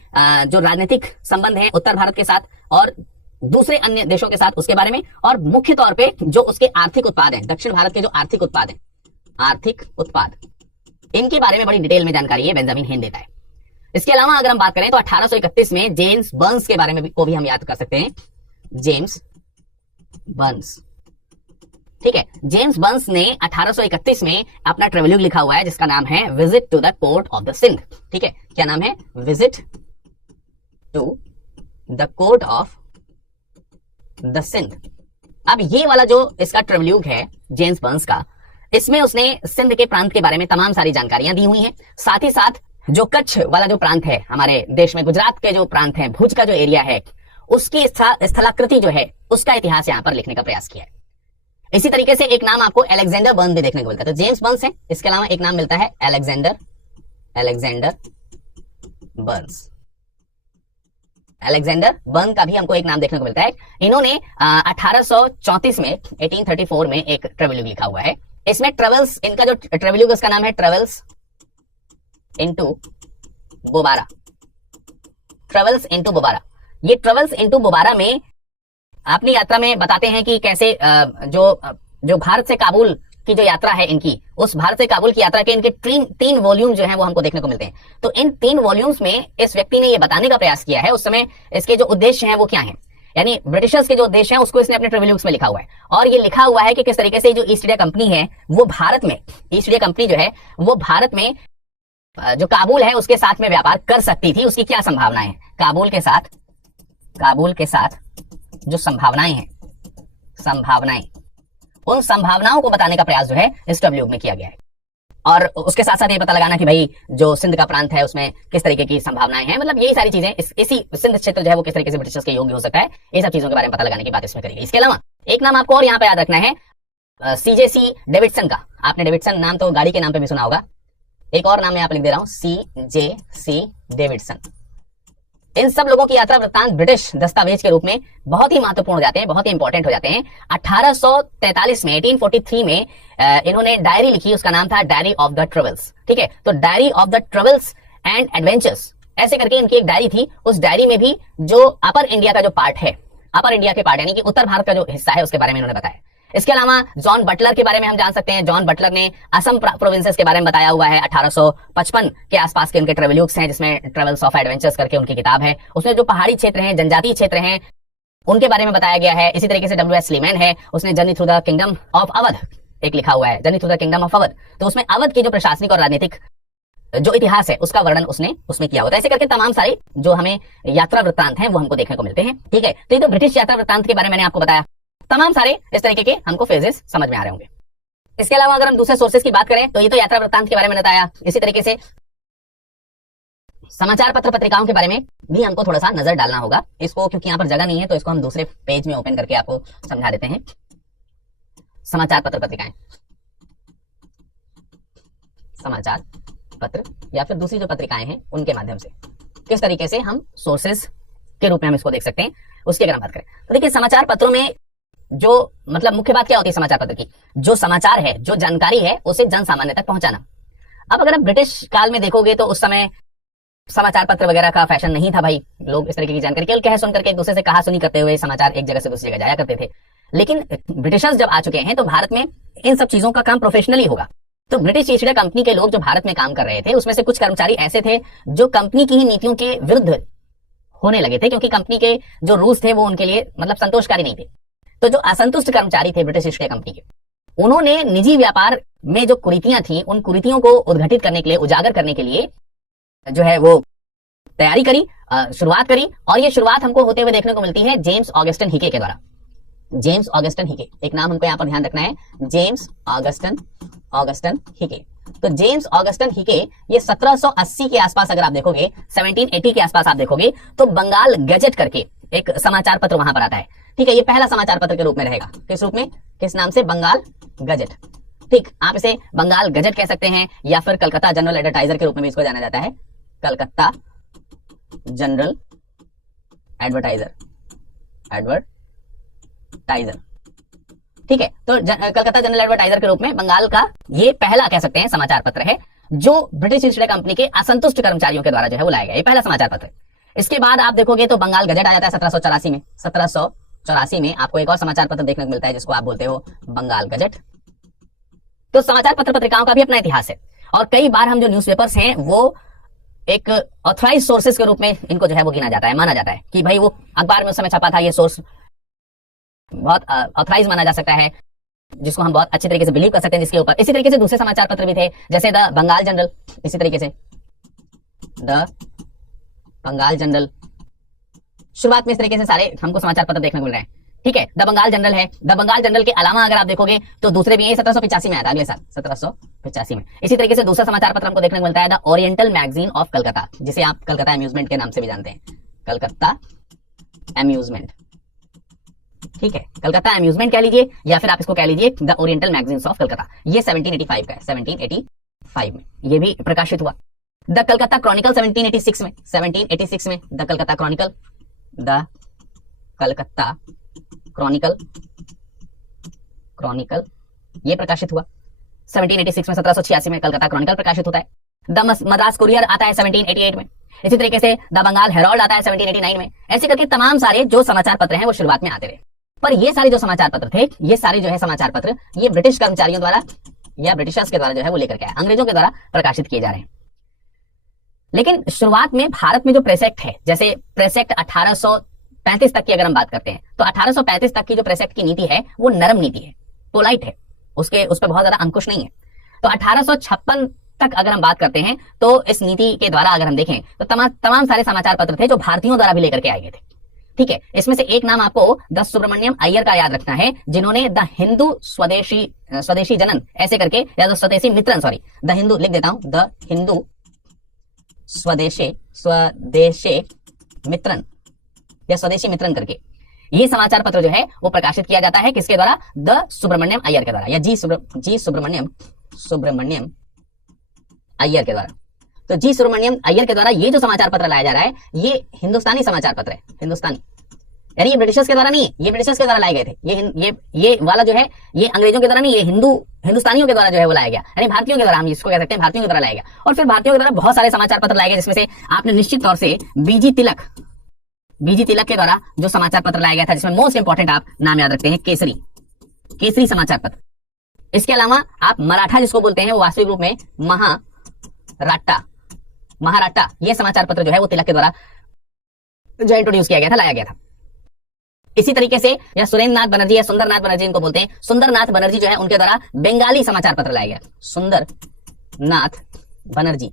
जो राजनीतिक संबंध हैं उत्तर भारत के साथ और दूसरे अन्य देशों के साथ, उसके बारे में, और मुख्य तौर पे जो उसके आर्थिक उत्पाद हैं, दक्षिण भारत के जो आर्थिक उत्पाद हैं, आर्थिक उत्पाद, इनके बारे में बड़ी डिटेल में जानकारी है बेंजामिन हेन देता है। इसके अलावा अगर हम बात करें तो 1831 में जेम्स बर्न्स के बारे में को भी हम याद कर सकते हैं, जेम्स बर्न्स। ठीक है, जेम्स बर्न्स ने 1831 में अपना ट्रेवल्यूग लिखा हुआ है जिसका नाम है visit to the court of the Sindh. ठीक है, क्या नाम है? Visit to the court of the Sindh. अब ये वाला जो इसका ट्रेवल्यूग है जेम्स बर्न्स का, इसमें उसने सिंध के प्रांत के बारे में तमाम सारी जानकारियां दी हुई हैं। साथ ही साथ जो कच्छ वाला जो प्रांत है हमारे देश में, गुजरात के जो प्रांत है, भुज का जो एरिया है, उसकी स्थलाकृति जो है उसका इतिहास यहां पर लिखने का प्रयास किया है। इसी तरीके से एक नाम आपको अलेक्जेंडर बर्न भी देखने को मिलता है। तो जेम्स बर्न्स है, इसके अलावा एक नाम मिलता है अलेक्जेंडर बर्न्स। अलेक्जेंडर बर्न का भी हमको एक नाम देखने को मिलता है। इन्होंने 1834 में 1834 में एक ट्रेवल्यूग लिखा हुआ है। इसमें ट्रेवल्स, इनका जो ट्रेवल्यूग उसका नाम है ट्रेवल्स इनटू बोबारा। ट्रेवल्स इनटू बोबारा, ये ट्रेवल्स इनटू बोबारा में अपनी यात्रा में बताते हैं कि कैसे जो भारत से काबुल की जो यात्रा है इनकी, उस भारत से काबुल की यात्रा के इनके तीन वॉल्यूम जो हैं वो हमको देखने को मिलते हैं। तो इन 3 वॉल्यूम्स में इस व्यक्ति ने ये बताने का प्रयास किया है उस समय इसके जो उद्देश्य हैं वो क्या हैं, यानी ब्रिटिशर्स के जो उद्देश्य हैं उसको इसने अपने ट्रेवल्यूग्स में लिखा हुआ है। और ये लिखा हुआ है कि किस तरीके से जो ईस्ट इंडिया कंपनी है वो भारत में, ईस्ट इंडिया कंपनी जो है वो भारत में जो काबुल है उसके साथ में व्यापार कर सकती थी, उसकी क्या संभावनाएं हैं, काबुल के साथ जो संभावनाएं हैं, उन संभावनाओं को बताने का प्रयास जो है इस ट्रेवल्यूग में किया गया है। और उसके साथ साथ ये पता लगाना कि भाई जो सिंध का प्रांत है उसमें किस तरीके की संभावनाएं हैं, मतलब यही सारी चीजें, इसी सिंध क्षेत्र जो है वो किस तरीके से ब्रिटिशर्स के योग्य हो सकता है, ये सब चीजों के बारे में पता लगाने की बात इसमें करेगी। इसके अलावा एक नाम आपको और यहाँ पे याद रखना है, CJ डेविडसन का। आपने डेविडसन नाम तो गाड़ी के नाम पे भी सुना होगा, एक और नाम मैं आप लिख दे रहा हूं, CJ डेविडसन। इन सब लोगों की यात्रा वृत्तांत ब्रिटिश दस्तावेज के रूप में बहुत ही महत्वपूर्ण हो जाते हैं, बहुत ही इंपॉर्टेंट हो जाते हैं। 1843 में 1843 में इन्होंने डायरी लिखी, उसका नाम था डायरी ऑफ द ट्रेवल्स। ठीक है, तो diary of the travels and adventures ऐसे करके इनकी एक डायरी थी। उस डायरी में भी जो अपर इंडिया का जो पार्ट है, अपर इंडिया के पार्ट यानी कि उत्तर भारत का जो हिस्सा है उसके बारे में इन्होंने बताया। इसके अलावा जॉन बटलर के बारे में हम जान सकते हैं। जॉन बटलर ने असम प्रोविंसेस के बारे में बताया हुआ है। 1855 के आसपास के उनके ट्रेवल्यूग्स हैं जिसमें ट्रेवल्स ऑफ एडवेंचर्स करके उनकी किताब है। उसमें जो पहाड़ी क्षेत्र हैं, जनजातीय क्षेत्र हैं, उनके बारे में बताया गया है। इसी तरीके से W.S. स्लीमैन है, उसने journey through the kingdom of Awadh एक लिखा हुआ है, journey through the kingdom of Awadh. तो उसमें अवध के जो प्रशासनिक और राजनीतिक जो इतिहास है उसका वर्णन उसने उसमें किया होता है। ऐसे करके तमाम सारे जो हमें यात्रा वृत्तांत हैं वो हमको देखने को मिलते हैं। ठीक है, तो ये तो ब्रिटिश यात्रा वृत्तांत के बारे में मैंने आपको बताया। तमाम सारे इस तरीके के हमको फेजेस समझ में आ रहे होंगे। इसके अलावा अगर हम दूसरे सोर्सेज की बात करें तो ये तो यात्रा वृत्तांत के बारे में बताया। इसी तरीके से समाचार पत्र पत्रिकाओं के बारे में भी हमको थोड़ा सा नजर डालना होगा। इसको क्योंकि यहाँ पर जगह नहीं है तो इसको हम दूसरे पेज में ओपन करके आपको समझा देते हैं। समाचार पत्र पत्रिकाएं, समाचार पत्र या फिर दूसरी जो पत्रिकाएं हैं उनके माध्यम से किस तरीके से हम सोर्सेस के रूप में हम इसको देख सकते हैं, उसकी अगर हम बात करें तो देखिए समाचार पत्रों में जो मतलब मुख्य बात क्या होती है समाचार पत्र की, जो समाचार है, जो जानकारी है, उसे जन सामान्य तक पहुंचाना। अब अगर आप ब्रिटिश काल में देखोगे तो उस समय समाचार पत्र वगैरह का फैशन नहीं था भाई। लोग इस तरीके की जानकारी केवल कह सुन करके एक दूसरे से कहा सुनी करते हुए समाचार एक जगह से दूसरी जगह जाया करते थे। लेकिन ब्रिटिशर्स जब आ चुके हैं तो भारत में इन सब चीजों का काम प्रोफेशनली होगा। तो ब्रिटिश ईस्ट इंडिया कंपनी के लोग जो भारत में काम कर रहे थे उसमें से कुछ कर्मचारी ऐसे थे जो कंपनी की ही नीतियों के विरुद्ध होने लगे थे, क्योंकि कंपनी के जो रूल्स थे वो उनके लिए मतलब संतोषकारी नहीं थे। तो जो असंतुष्ट कर्मचारी थे ब्रिटिश ईस्ट इंडिया कंपनी के, उन्होंने निजी व्यापार में जो कुरीतियां थी उन कुरीतियों को उद्घाटित करने के लिए, उजागर करने के लिए जो है वो तैयारी करी, शुरुआत करी। और ये शुरुआत हमको होते हुए देखने को मिलती है जेम्स ऑगस्टन हिके के द्वारा। जेम्स ऑगस्टन हिके, एक नाम हमको यहाँ पर ध्यान रखना है, जेम्स ऑगस्टन हिके। तो जेम्स ऑगस्टन हिके ये 1780 के आसपास अगर आप देखोगे, 1780 के आसपास आप देखोगे तो बंगाल गजट करके एक समाचार पत्र वहां पर आता है। ठीक है, ये पहला समाचार पत्र के रूप में रहेगा। किस रूप में, किस नाम से? बंगाल गजट। ठीक, आप इसे बंगाल गजट कह सकते हैं या फिर कलकत्ता जनरल एडवर्टाइजर के रूप में भी इसको जाना जाता है, कलकत्ता जनरल एडवर्टाइजर। ठीक है, तो कलकत्ता जनरल एडवर्टाइजर के रूप में बंगाल का ये पहला कह सकते हैं समाचार पत्र है जो ब्रिटिश ईस्ट इंडिया कंपनी के असंतुष्ट कर्मचारियों के द्वारा जो है वो लाया गया, ये पहला समाचार पत्र। इसके बाद आप देखोगे तो बंगाल गजट आ जाता है 1784 में। 1784 में आपको एक और समाचार पत्र देखने को मिलता है जिसको आप बोलते हो बंगाल गजट। तो समाचार पत्र पत्रिकाओं का भी अपना इतिहास है और कई बार हम जो न्यूज़पेपर्स हैं वो एक ऑथराइज सोर्सेस के रूप में इनको जो है वो गिना जाता है, माना जाता है कि भाई वो अखबार में उस समय छपा था, ये सोर्स बहुत ऑथराइज माना जा सकता है, जिसको हम बहुत अच्छे तरीके से बिलीव कर सकते हैं जिसके ऊपर। इसी तरीके से दूसरे समाचार पत्र भी थे जैसे द बंगाल जनरल, इसी तरीके से द बंगाल जनरल। शुरुआत में इस तरीके से सारे हमको समाचार पत्र देखने को मिल रहे हैं। ठीक है, द बंगाल जनरल है। द बंगाल जनरल के अलावा अगर आप देखोगे तो दूसरे भी 1785 में आया था, अगले साल 1785 में। इसी तरीके से दूसरा समाचार पत्र हमको देखने को मिलता है the oriental magazine of Calcutta, जिसे आप कलकत्ता अम्यूजमेंट के नाम से भी जानते हैं, कलकत्ता अम्यूजमेंट। ठीक है, कलकत्ता अम्यूजमेंट कह लीजिए या फिर आप इसको कह लीजिए the oriental magazines of Calcutta. ये 1785 का है, 1785 में ये भी प्रकाशित हुआ। द कलकत्ता क्रॉनिकल 1786 में, 1786 में the Calcutta Chronicle, the Calcutta Chronicle ये प्रकाशित हुआ 1786 में। 1786 में कलकत्ता क्रॉनिकल प्रकाशित होता है। द मद्रास कुरियर आता है 1788 में। इसी तरीके से द बंगाल हेराल्ड आता है 1789 में। ऐसे करके तमाम सारे जो समाचार पत्र हैं वो शुरुआत में आते रहे। पर ये सारे जो समाचार पत्र थे, ये सारे जो है समाचार पत्र, ये ब्रिटिश कर्मचारियों द्वारा या ब्रिटिशर्स के द्वारा जो है वो लेकर के आए, अंग्रेजों के द्वारा प्रकाशित किए जा रहे हैं। लेकिन शुरुआत में भारत में जो प्रेस एक्ट है, जैसे प्रेस एक्ट 1835 तक की अगर हम बात करते हैं तो 1835 तक की जो प्रेस एक्ट की नीति है वो नरम नीति है, पोलाइट है, उस पर बहुत ज्यादा अंकुश नहीं है। तो 1856 तक अगर हम बात करते हैं तो इस नीति के द्वारा अगर हम देखें तो तमाम सारे समाचार पत्र थे जो भारतीयों द्वारा भी लेकर के आए गए थे। ठीक है, इसमें से एक नाम आपको द सुब्रमण्यम अय्यर का याद रखना है, जिन्होंने द हिंदू स्वदेशी जनन ऐसे करके, या तो स्वदेशी मित्रन, सॉरी द हिंदू लिख देता हूं, द हिंदू स्वदेशी मित्रन या स्वदेशी मित्रन करके ये समाचार पत्र जो है वो प्रकाशित किया जाता है। किसके द्वारा? द सुब्रमण्यम अय्यर के द्वारा या जी सुब्रमण्यम अय्यर के द्वारा। तो जी सुब्रमण्यम अय्यर के द्वारा ये जो समाचार पत्र लाया जा रहा है ये हिंदुस्तानी समाचार पत्र है, हिंदुस्तानी, यानी ये ब्रिटिशर्स के द्वारा नहीं है, ये ब्रिटिशर्स के द्वारा लाए गए थे। ये वाला जो है ये अंग्रेजों के द्वारा नहीं, ये हिंदुस्तानियों के द्वारा जो है वो लाया गया, यानी भारतीयों के द्वारा, हम इसको कह सकते हैं भारतीयों के द्वारा लाया गया। और फिर भारतीयों के द्वारा बहुत सारे समाचार पत्र लाए गए, जिसमें से आपने निश्चित तौर से बीजी तिलक के द्वारा जो समाचार पत्र लाया गया था, जिसमें मोस्ट इंपॉर्टेंट आप नाम याद रखते हैं केसरी समाचार पत्र। इसके अलावा आप मराठा जिसको बोलते हैं वो वास्तविक रूप में महाराष्ट्र, ये समाचार पत्र जो है वो तिलक के द्वारा जो इंट्रोड्यूस किया गया था, लाया गया था। इसी तरीके से या सुरेंद्र नाथ बनर्जी या सुंदर नाथ बनर्जी इनको बोलते हैं, सुंदर नाथ बनर्जी जो है उनके द्वारा बंगाली समाचार पत्र लाया गया, सुंदर नाथ बनर्जी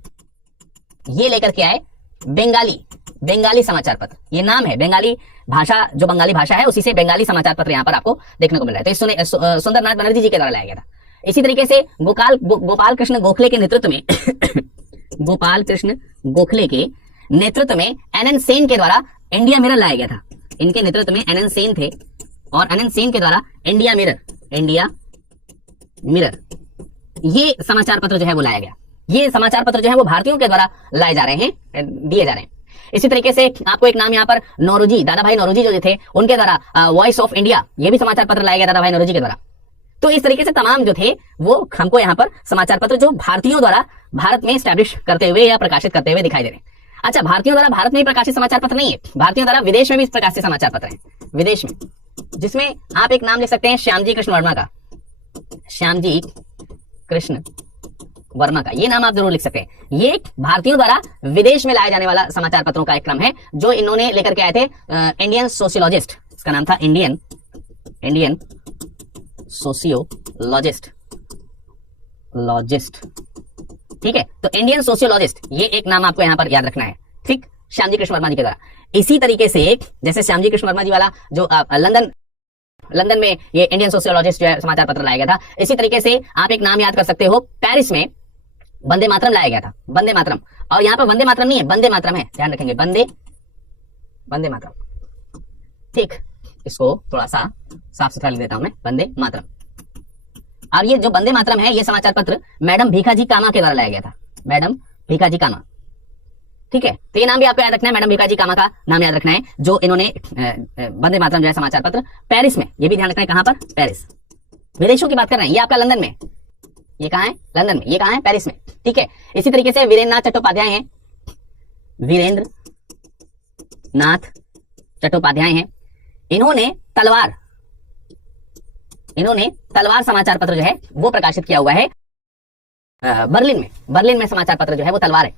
ये लेकर के आए बंगाली समाचार पत्र। ये नाम है, बंगाली भाषा, जो बंगाली भाषा है उसी से बंगाली समाचार पत्र यहाँ पर आपको देखने को मिल रहा है। तो सुंदर नाथ बनर्जी जी के द्वारा लाया गया था। इसी तरीके से गोपाल कृष्ण गोखले के नेतृत्व में गोपाल कृष्ण गोखले के नेतृत्व में एनएन सेन के द्वारा इंडिया मिरर लाया गया था। इनके नेतृत्व में एनएन सेन थे और एनएन सेन के द्वारा इंडिया मिरर ये समाचार पत्र जो है वो लाया गया। ये समाचार पत्र जो है वो भारतीयों के द्वारा लाए जा रहे हैं, दिए जा रहे हैं। इसी तरीके से आपको एक नाम यहाँ पर नौरोजी, दादा भाई नौरोजी जो थे उनके द्वारा वॉइस ऑफ इंडिया, ये भी समाचार पत्र लाया गया दादा भाई नौरोजी के द्वारा। तो इस तरीके से तमाम जो थे वो हमको यहाँ पर समाचार पत्र जो भारतीयों द्वारा भारत में स्टैब्लिश करते हुए या प्रकाशित करते हुए दिखाई दे रहे हैं। अच्छा, भारतीयों द्वारा भारत में ही प्रकाशित समाचार पत्र नहीं है, भारतीयों द्वारा विदेश में भी प्रकाशित समाचार पत्र है, विदेश में, जिसमें आप एक नाम लिख सकते हैं श्यामजी कृष्ण वर्मा का, श्यामजी कृष्ण वर्मा का, ये नाम आप जरूर लिख सकते हैं। ये भारतीयों द्वारा विदेश में लाए जाने वाला समाचार पत्रों का एक क्रम है जो इन्होंने लेकर के आए थे। इंडियन सोशियोलॉजिस्ट, इसका नाम था इंडियन सोशियोलॉजिस्ट, ठीक है। तो इंडियन सोशियोलॉजिस्ट ये एक नाम आपको यहां पर याद रखना है, ठीक, श्यामजी कृष्ण वर्मा जी के द्वारा। इसी तरीके से जैसे श्यामजी कृष्ण वर्मा जी वाला जो लंदन में ये इंडियन सोशियोलॉजिस्ट जो है समाचार पत्र लाया गया था, इसी तरीके से आप एक नाम याद कर सकते हो, पेरिस में वंदे मातरम लाया गया था, वंदे मातरम। और यहाँ पर वंदे मातरम नहीं है, वंदे मातरम है, ध्यान रखेंगे, वंदे मातरम, ठीक। इसको थोड़ा सा साफ सुथरा लिख देता हूं मैं, वंदे मातरम। और ये जो वंदे मातरम है ये समाचार पत्र मैडम भीखाजी कामा के द्वारा लाया गया था, मैडम भीखाजी कामा, ठीक है। तो ये नाम भी आपको याद रखना है, मैडम भीखाजी कामा का नाम याद रखना है, जो इन्होंने वंदे मातरम जो है समाचार पत्र पेरिस में, ये भी ध्यान रखना है, कहां पर, पेरिस, विदेशों की बात कर रहे हैं। ये आपका लंदन में, ये कहां है, लंदन में, ये कहां है, पेरिस में, ठीक है। इसी तरीके से वीरेंद्र नाथ चट्टोपाध्याय हैं, वीरेंद्र नाथ चट्टोपाध्याय हैं, इन्होंने तलवार समाचार पत्र जो है वो प्रकाशित किया हुआ है बर्लिन में समाचार पत्र जो है वो तलवार है।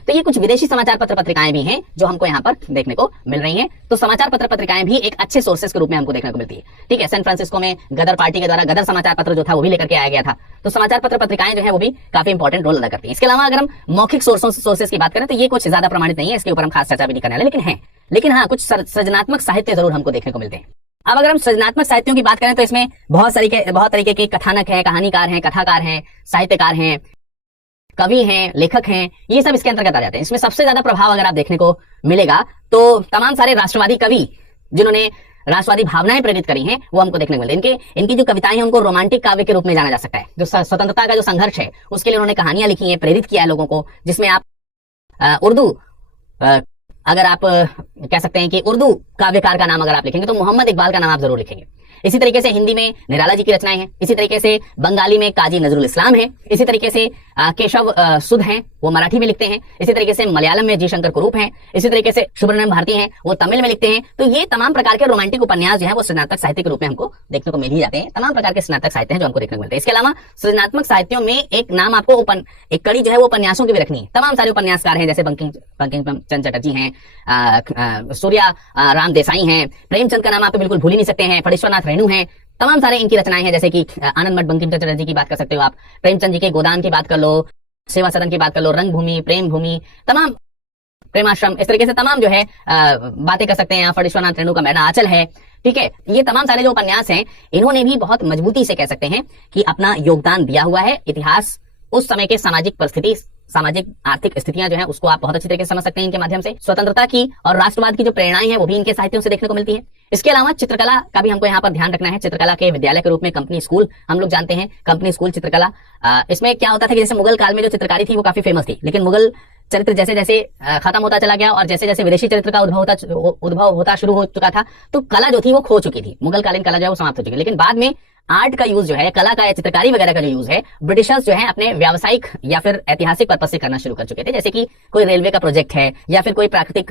तो ये कुछ विदेशी समाचार पत्र पत्रिकाएं भी हैं जो हमको यहाँ पर देखने को मिल रही हैं। तो समाचार पत्र पत्रिकाएं भी एक अच्छे सोर्सेस के रूप में हमको देखने को मिलती है, ठीक है। सैन फ्रांसिस्को में गदर पार्टी के द्वारा गदर समाचार पत्र जो था वो भी लेकर के आया गया था। तो समाचार पत्र पत्रिकाएं जो है वो भी काफी इंपॉर्टेंट रोल अदा करती है। इसके अलावा अगर हम मौखिक सोर्सेस की बात करें तो ये कुछ ज्यादा प्रमाणित नहीं है, इसके ऊपर हम खास चर्चा भी नहीं करने वाले, लेकिन हाँ कुछ सृजनात्मक साहित्य जरूर हमको देखने को मिलते हैं। अब अगर हम सृजनात्मक साहित्यों की बात करें तो इसमें बहुत तरीके के कथानक हैं, कहानीकार हैं, कथाकार हैं, साहित्यकार हैं, कवि हैं, लेखक हैं, ये सब इसके अंतर्गत आ जाते हैं। इसमें सबसे ज्यादा प्रभाव अगर आप देखने को मिलेगा तो तमाम सारे राष्ट्रवादी कवि जिन्होंने राष्ट्रवादी भावनाएं प्रेरित करी हैं वो हमको देखने को मिलते हैं। इनकी जो कविताएं हैं उनको रोमांटिक काव्य के रूप में जाना जा सकता है। जो स्वतंत्रता का जो संघर्ष है उसके लिए उन्होंने कहानियां लिखी हैं, प्रेरित किया है लोगों को, जिसमें आप उर्दू अगर आप कह सकते हैं कि उर्दू काव्यकार का नाम अगर आप लिखेंगे तो मोहम्मद इकबाल का नाम आप जरूर लिखेंगे। इसी तरीके से हिंदी में निराला जी की रचनाएं हैं, इसी तरीके से बंगाली में काजी नजरुल इस्लाम है, इसी तरीके से केशव सुध हैं वो मराठी में लिखते हैं, इसी तरीके से मलयालम में जी शंकर कुरूप हैं, इसी तरीके से सुब्रमण्यम भारती हैं वो तमिल में लिखते हैं। तो ये तमाम प्रकार के रोमांटिक उपन्यास जो है वो सृजनात्मक साहित्य के रूप में हमको देखने को मिल ही जाते हैं। तमाम प्रकार के सृजनात्मक साहित्य हैं जो हमको देखने को मिलते हैं। इसके अलावा सृजनात्मक साहित्यों में एक नाम आपको एक कड़ी जो है वो उपन्यासों की भी रखनी है। तमाम सारे उपन्यासकार हैं, जैसे बंकिम चंद्र चटर्जी हैं, सूर्या राम देसाई हैं, प्रेमचंद का नाम आप बिल्कुल भूल ही नहीं सकते हैं, फणीश्वरनाथ रेणु हैं, तमाम सारे इनकी रचनाएं हैं, जैसे कि आनंद मठ बंकिम चंद्र चटर्जी की बात कर सकते हो आप, प्रेमचंद जी के गोदान की बात कर लो, सेवा सदन की बात कर लो, रंगभूमि, प्रेम भूमि, तमाम प्रेमाश्रम, इस तरीके से तमाम जो है बातें कर सकते हैं आप। फणीश्वरनाथ रेणु का मैना आंचल है, ठीक है। ये तमाम सारे जो उपन्यास हैं इन्होंने भी बहुत मजबूती से कह सकते हैं कि अपना योगदान दिया हुआ है। इतिहास, उस समय के सामाजिक परिस्थिति, सामाजिक आर्थिक स्थितियां जो है उसको आप बहुत अच्छी तरीके से समझ सकते हैं इनके माध्यम से। स्वतंत्रता की और राष्ट्रवाद की जो प्रेरणाएं हैं वो भी इनके साहित्यों से देखने को मिलती है। इसके अलावा चित्रकला का भी हमको यहाँ पर ध्यान रखना है। चित्रकला के विद्यालय के रूप में कंपनी स्कूल हम लोग जानते हैं, कंपनी स्कूल चित्रकला। इसमें क्या होता था कि जैसे मुगल काल में जो चित्रकारी थी वो काफी फेमस थी, लेकिन मुगल चरित्र जैसे जैसे खत्म होता चला गया और जैसे जैसे विदेशी चरित्र का उद्भव होता शुरू हो चुका था तो कला जो थी वो खो चुकी थी, मुगल कालीन कला जो है वो समाप्त हो चुकी है। लेकिन बाद में आर्ट का यूज जो है, कला का या चित्रकारी वगैरह का जो यूज है, ब्रिटिशर्स जो है अपने व्यावसायिक या फिर ऐतिहासिक पर्पज से करना शुरू कर चुके थे। जैसे कि कोई रेलवे का प्रोजेक्ट है या फिर कोई प्राकृतिक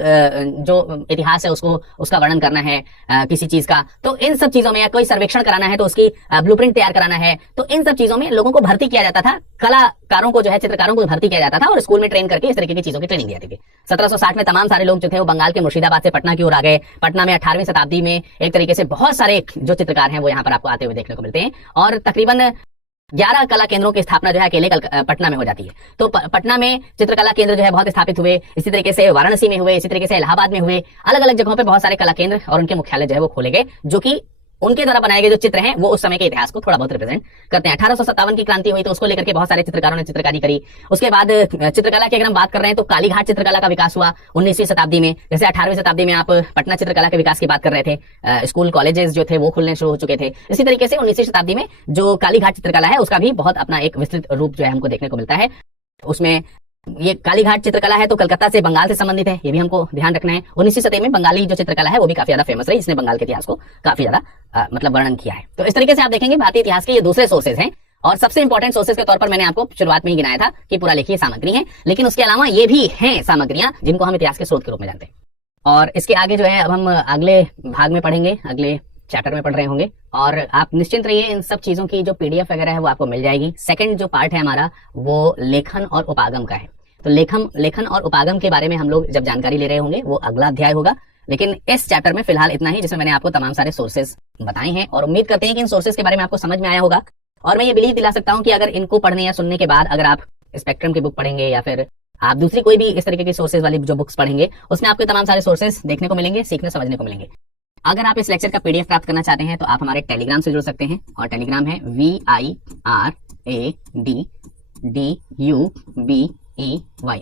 जो इतिहास है उसका वर्णन करना है किसी चीज का, तो इन सब चीजों में, या कोई सर्वेक्षण कराना है तो उसकी ब्लूप्रिंट तैयार कराना है, तो इन सब चीजों में लोगों को भर्ती किया जाता था, कलाकारों को जो है, चित्रकारों को भर्ती किया जाता था और स्कूल में ट्रेन करके इस तरीके की चीजों की ट्रेनिंग दी जाती थी। 1760 में तमाम सारे लोग जो थे वो बंगाल के मुर्शिदाबाद से पटना की ओर आ गए। पटना में 18वीं शताब्दी में एक तरीके से बहुत सारे जो चित्रकार हैं वो यहाँ पर आपको आते हुए देखने को मिलते हैं और तकरीबन 11 कला केंद्रों की स्थापना जो है अकेले पटना में हो जाती है। तो पटना में चित्रकला केंद्र जो है बहुत स्थापित हुए, इसी तरीके से वाराणसी में हुए, इसी तरीके से इलाहाबाद में हुए, अलग अलग जगहों पे बहुत सारे कला केंद्र और उनके मुख्यालय जो है वो खोले गए, जो कि उनके द्वारा बनाए गए जो चित्र हैं वो उस समय के इतिहास को थोड़ा बहुत रिप्रेजेंट करते हैं। 1857 की क्रांति हुई तो उसको लेकर के बहुत सारे चित्रकारों ने चित्रकारी करी। उसके बाद चित्रकला की अगर हम बात कर रहे हैं तो कालीघाट चित्रकला का विकास हुआ 19वीं शताब्दी में। जैसे 18वीं शताब्दी में आप पटना चित्रकला के विकास की बात कर रहे थे, स्कूल कॉलेजेस जो थे वो खुलने शुरू हो चुके थे। इसी तरीके से 19वीं शताब्दी में जो कालीघाट चित्रकला है उसका भी बहुत अपना एक विस्तृत रूप जो है हमको देखने को मिलता है। उसमें ये कालीघाट चित्रकला है तो कलकत्ता से, बंगाल से संबंधित है, ये भी हमको ध्यान रखना है। 19वीं सदी में बंगाली जो चित्रकला है वो भी काफी ज्यादा फेमस रही, इसने बंगाल के इतिहास को काफी ज्यादा मतलब वर्णन किया है। तो इस तरीके से आप देखेंगे भारतीय इतिहास के ये दूसरे सोर्सेज हैं। और सबसे इंपॉर्टेंट सोर्सेज के तौर पर मैंने आपको शुरुआत में ही गिनाया था कि पुरालेखीय सामग्री है, लेकिन उसके अलावा ये भी हैं सामग्रियां जिनको हम इतिहास के स्रोत के रूप में जानते हैं। और इसके आगे जो है अब हम अगले भाग में पढ़ेंगे, अगले चैप्टर में पढ़ रहे होंगे। और आप निश्चिंत रहिए, इन सब चीजों की जो पीडीएफ वगैरह है वो आपको मिल जाएगी। सेकंड जो पार्ट है हमारा वो लेखन और उपागम का है। तो लेखन और उपागम के बारे में हम लोग जब जानकारी ले रहे होंगे वो अगला अध्याय होगा। लेकिन इस चैप्टर में फिलहाल इतना ही, जिसमें मैंने आपको तमाम सारे सोर्सेज बताए हैं और उम्मीद करते हैं कि इन सोर्सेज के बारे में आपको समझ में आया होगा। और मैं ये बिलीव दिला सकता हूं कि अगर इनको पढ़ने या सुनने के बाद अगर आप स्पेक्ट्रम की बुक पढ़ेंगे या फिर आप दूसरी कोई भी इस तरीके की सोर्सेज वाली जो बुक्स पढ़ेंगे उसमें आपको तमाम सारे सोर्सेज देखने को मिलेंगे, सीखने समझने को मिलेंगे। अगर आप इस लेक्चर का पीडीएफ प्राप्त करना चाहते हैं तो आप हमारे टेलीग्राम से जुड़ सकते हैं। और टेलीग्राम है VIRADDUBEY,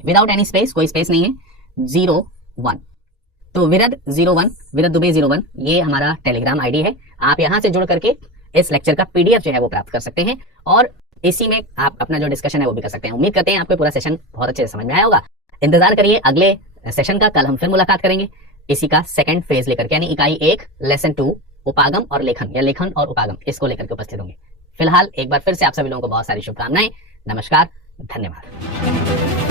विदाउट एनी स्पेस, कोई स्पेस नहीं है, 01। तो विरद 01, विरद दुबे 01, ये हमारा टेलीग्राम आईडी है। आप यहां से जुड़ करके इस लेक्चर का पीडीएफ जो है वो प्राप्त कर सकते हैं और इसी में आप अपना जो डिस्कशन है वो भी कर सकते हैं। उम्मीद करते हैं आपको पूरा सेशन बहुत अच्छे से समझ में आया होगा। इंतजार करिए अगले सेशन का, कल हम फिर मुलाकात करेंगे इसी का सेकंड फेज लेकर के, यानी इकाई 1 लेसन 2 उपागम और लेखन या लेखन और उपागम, इसको लेकर के उपस्थित होंगे। फिलहाल एक बार फिर से आप सभी लोगों को बहुत सारी शुभकामनाएं। नमस्कार, धन्यवाद।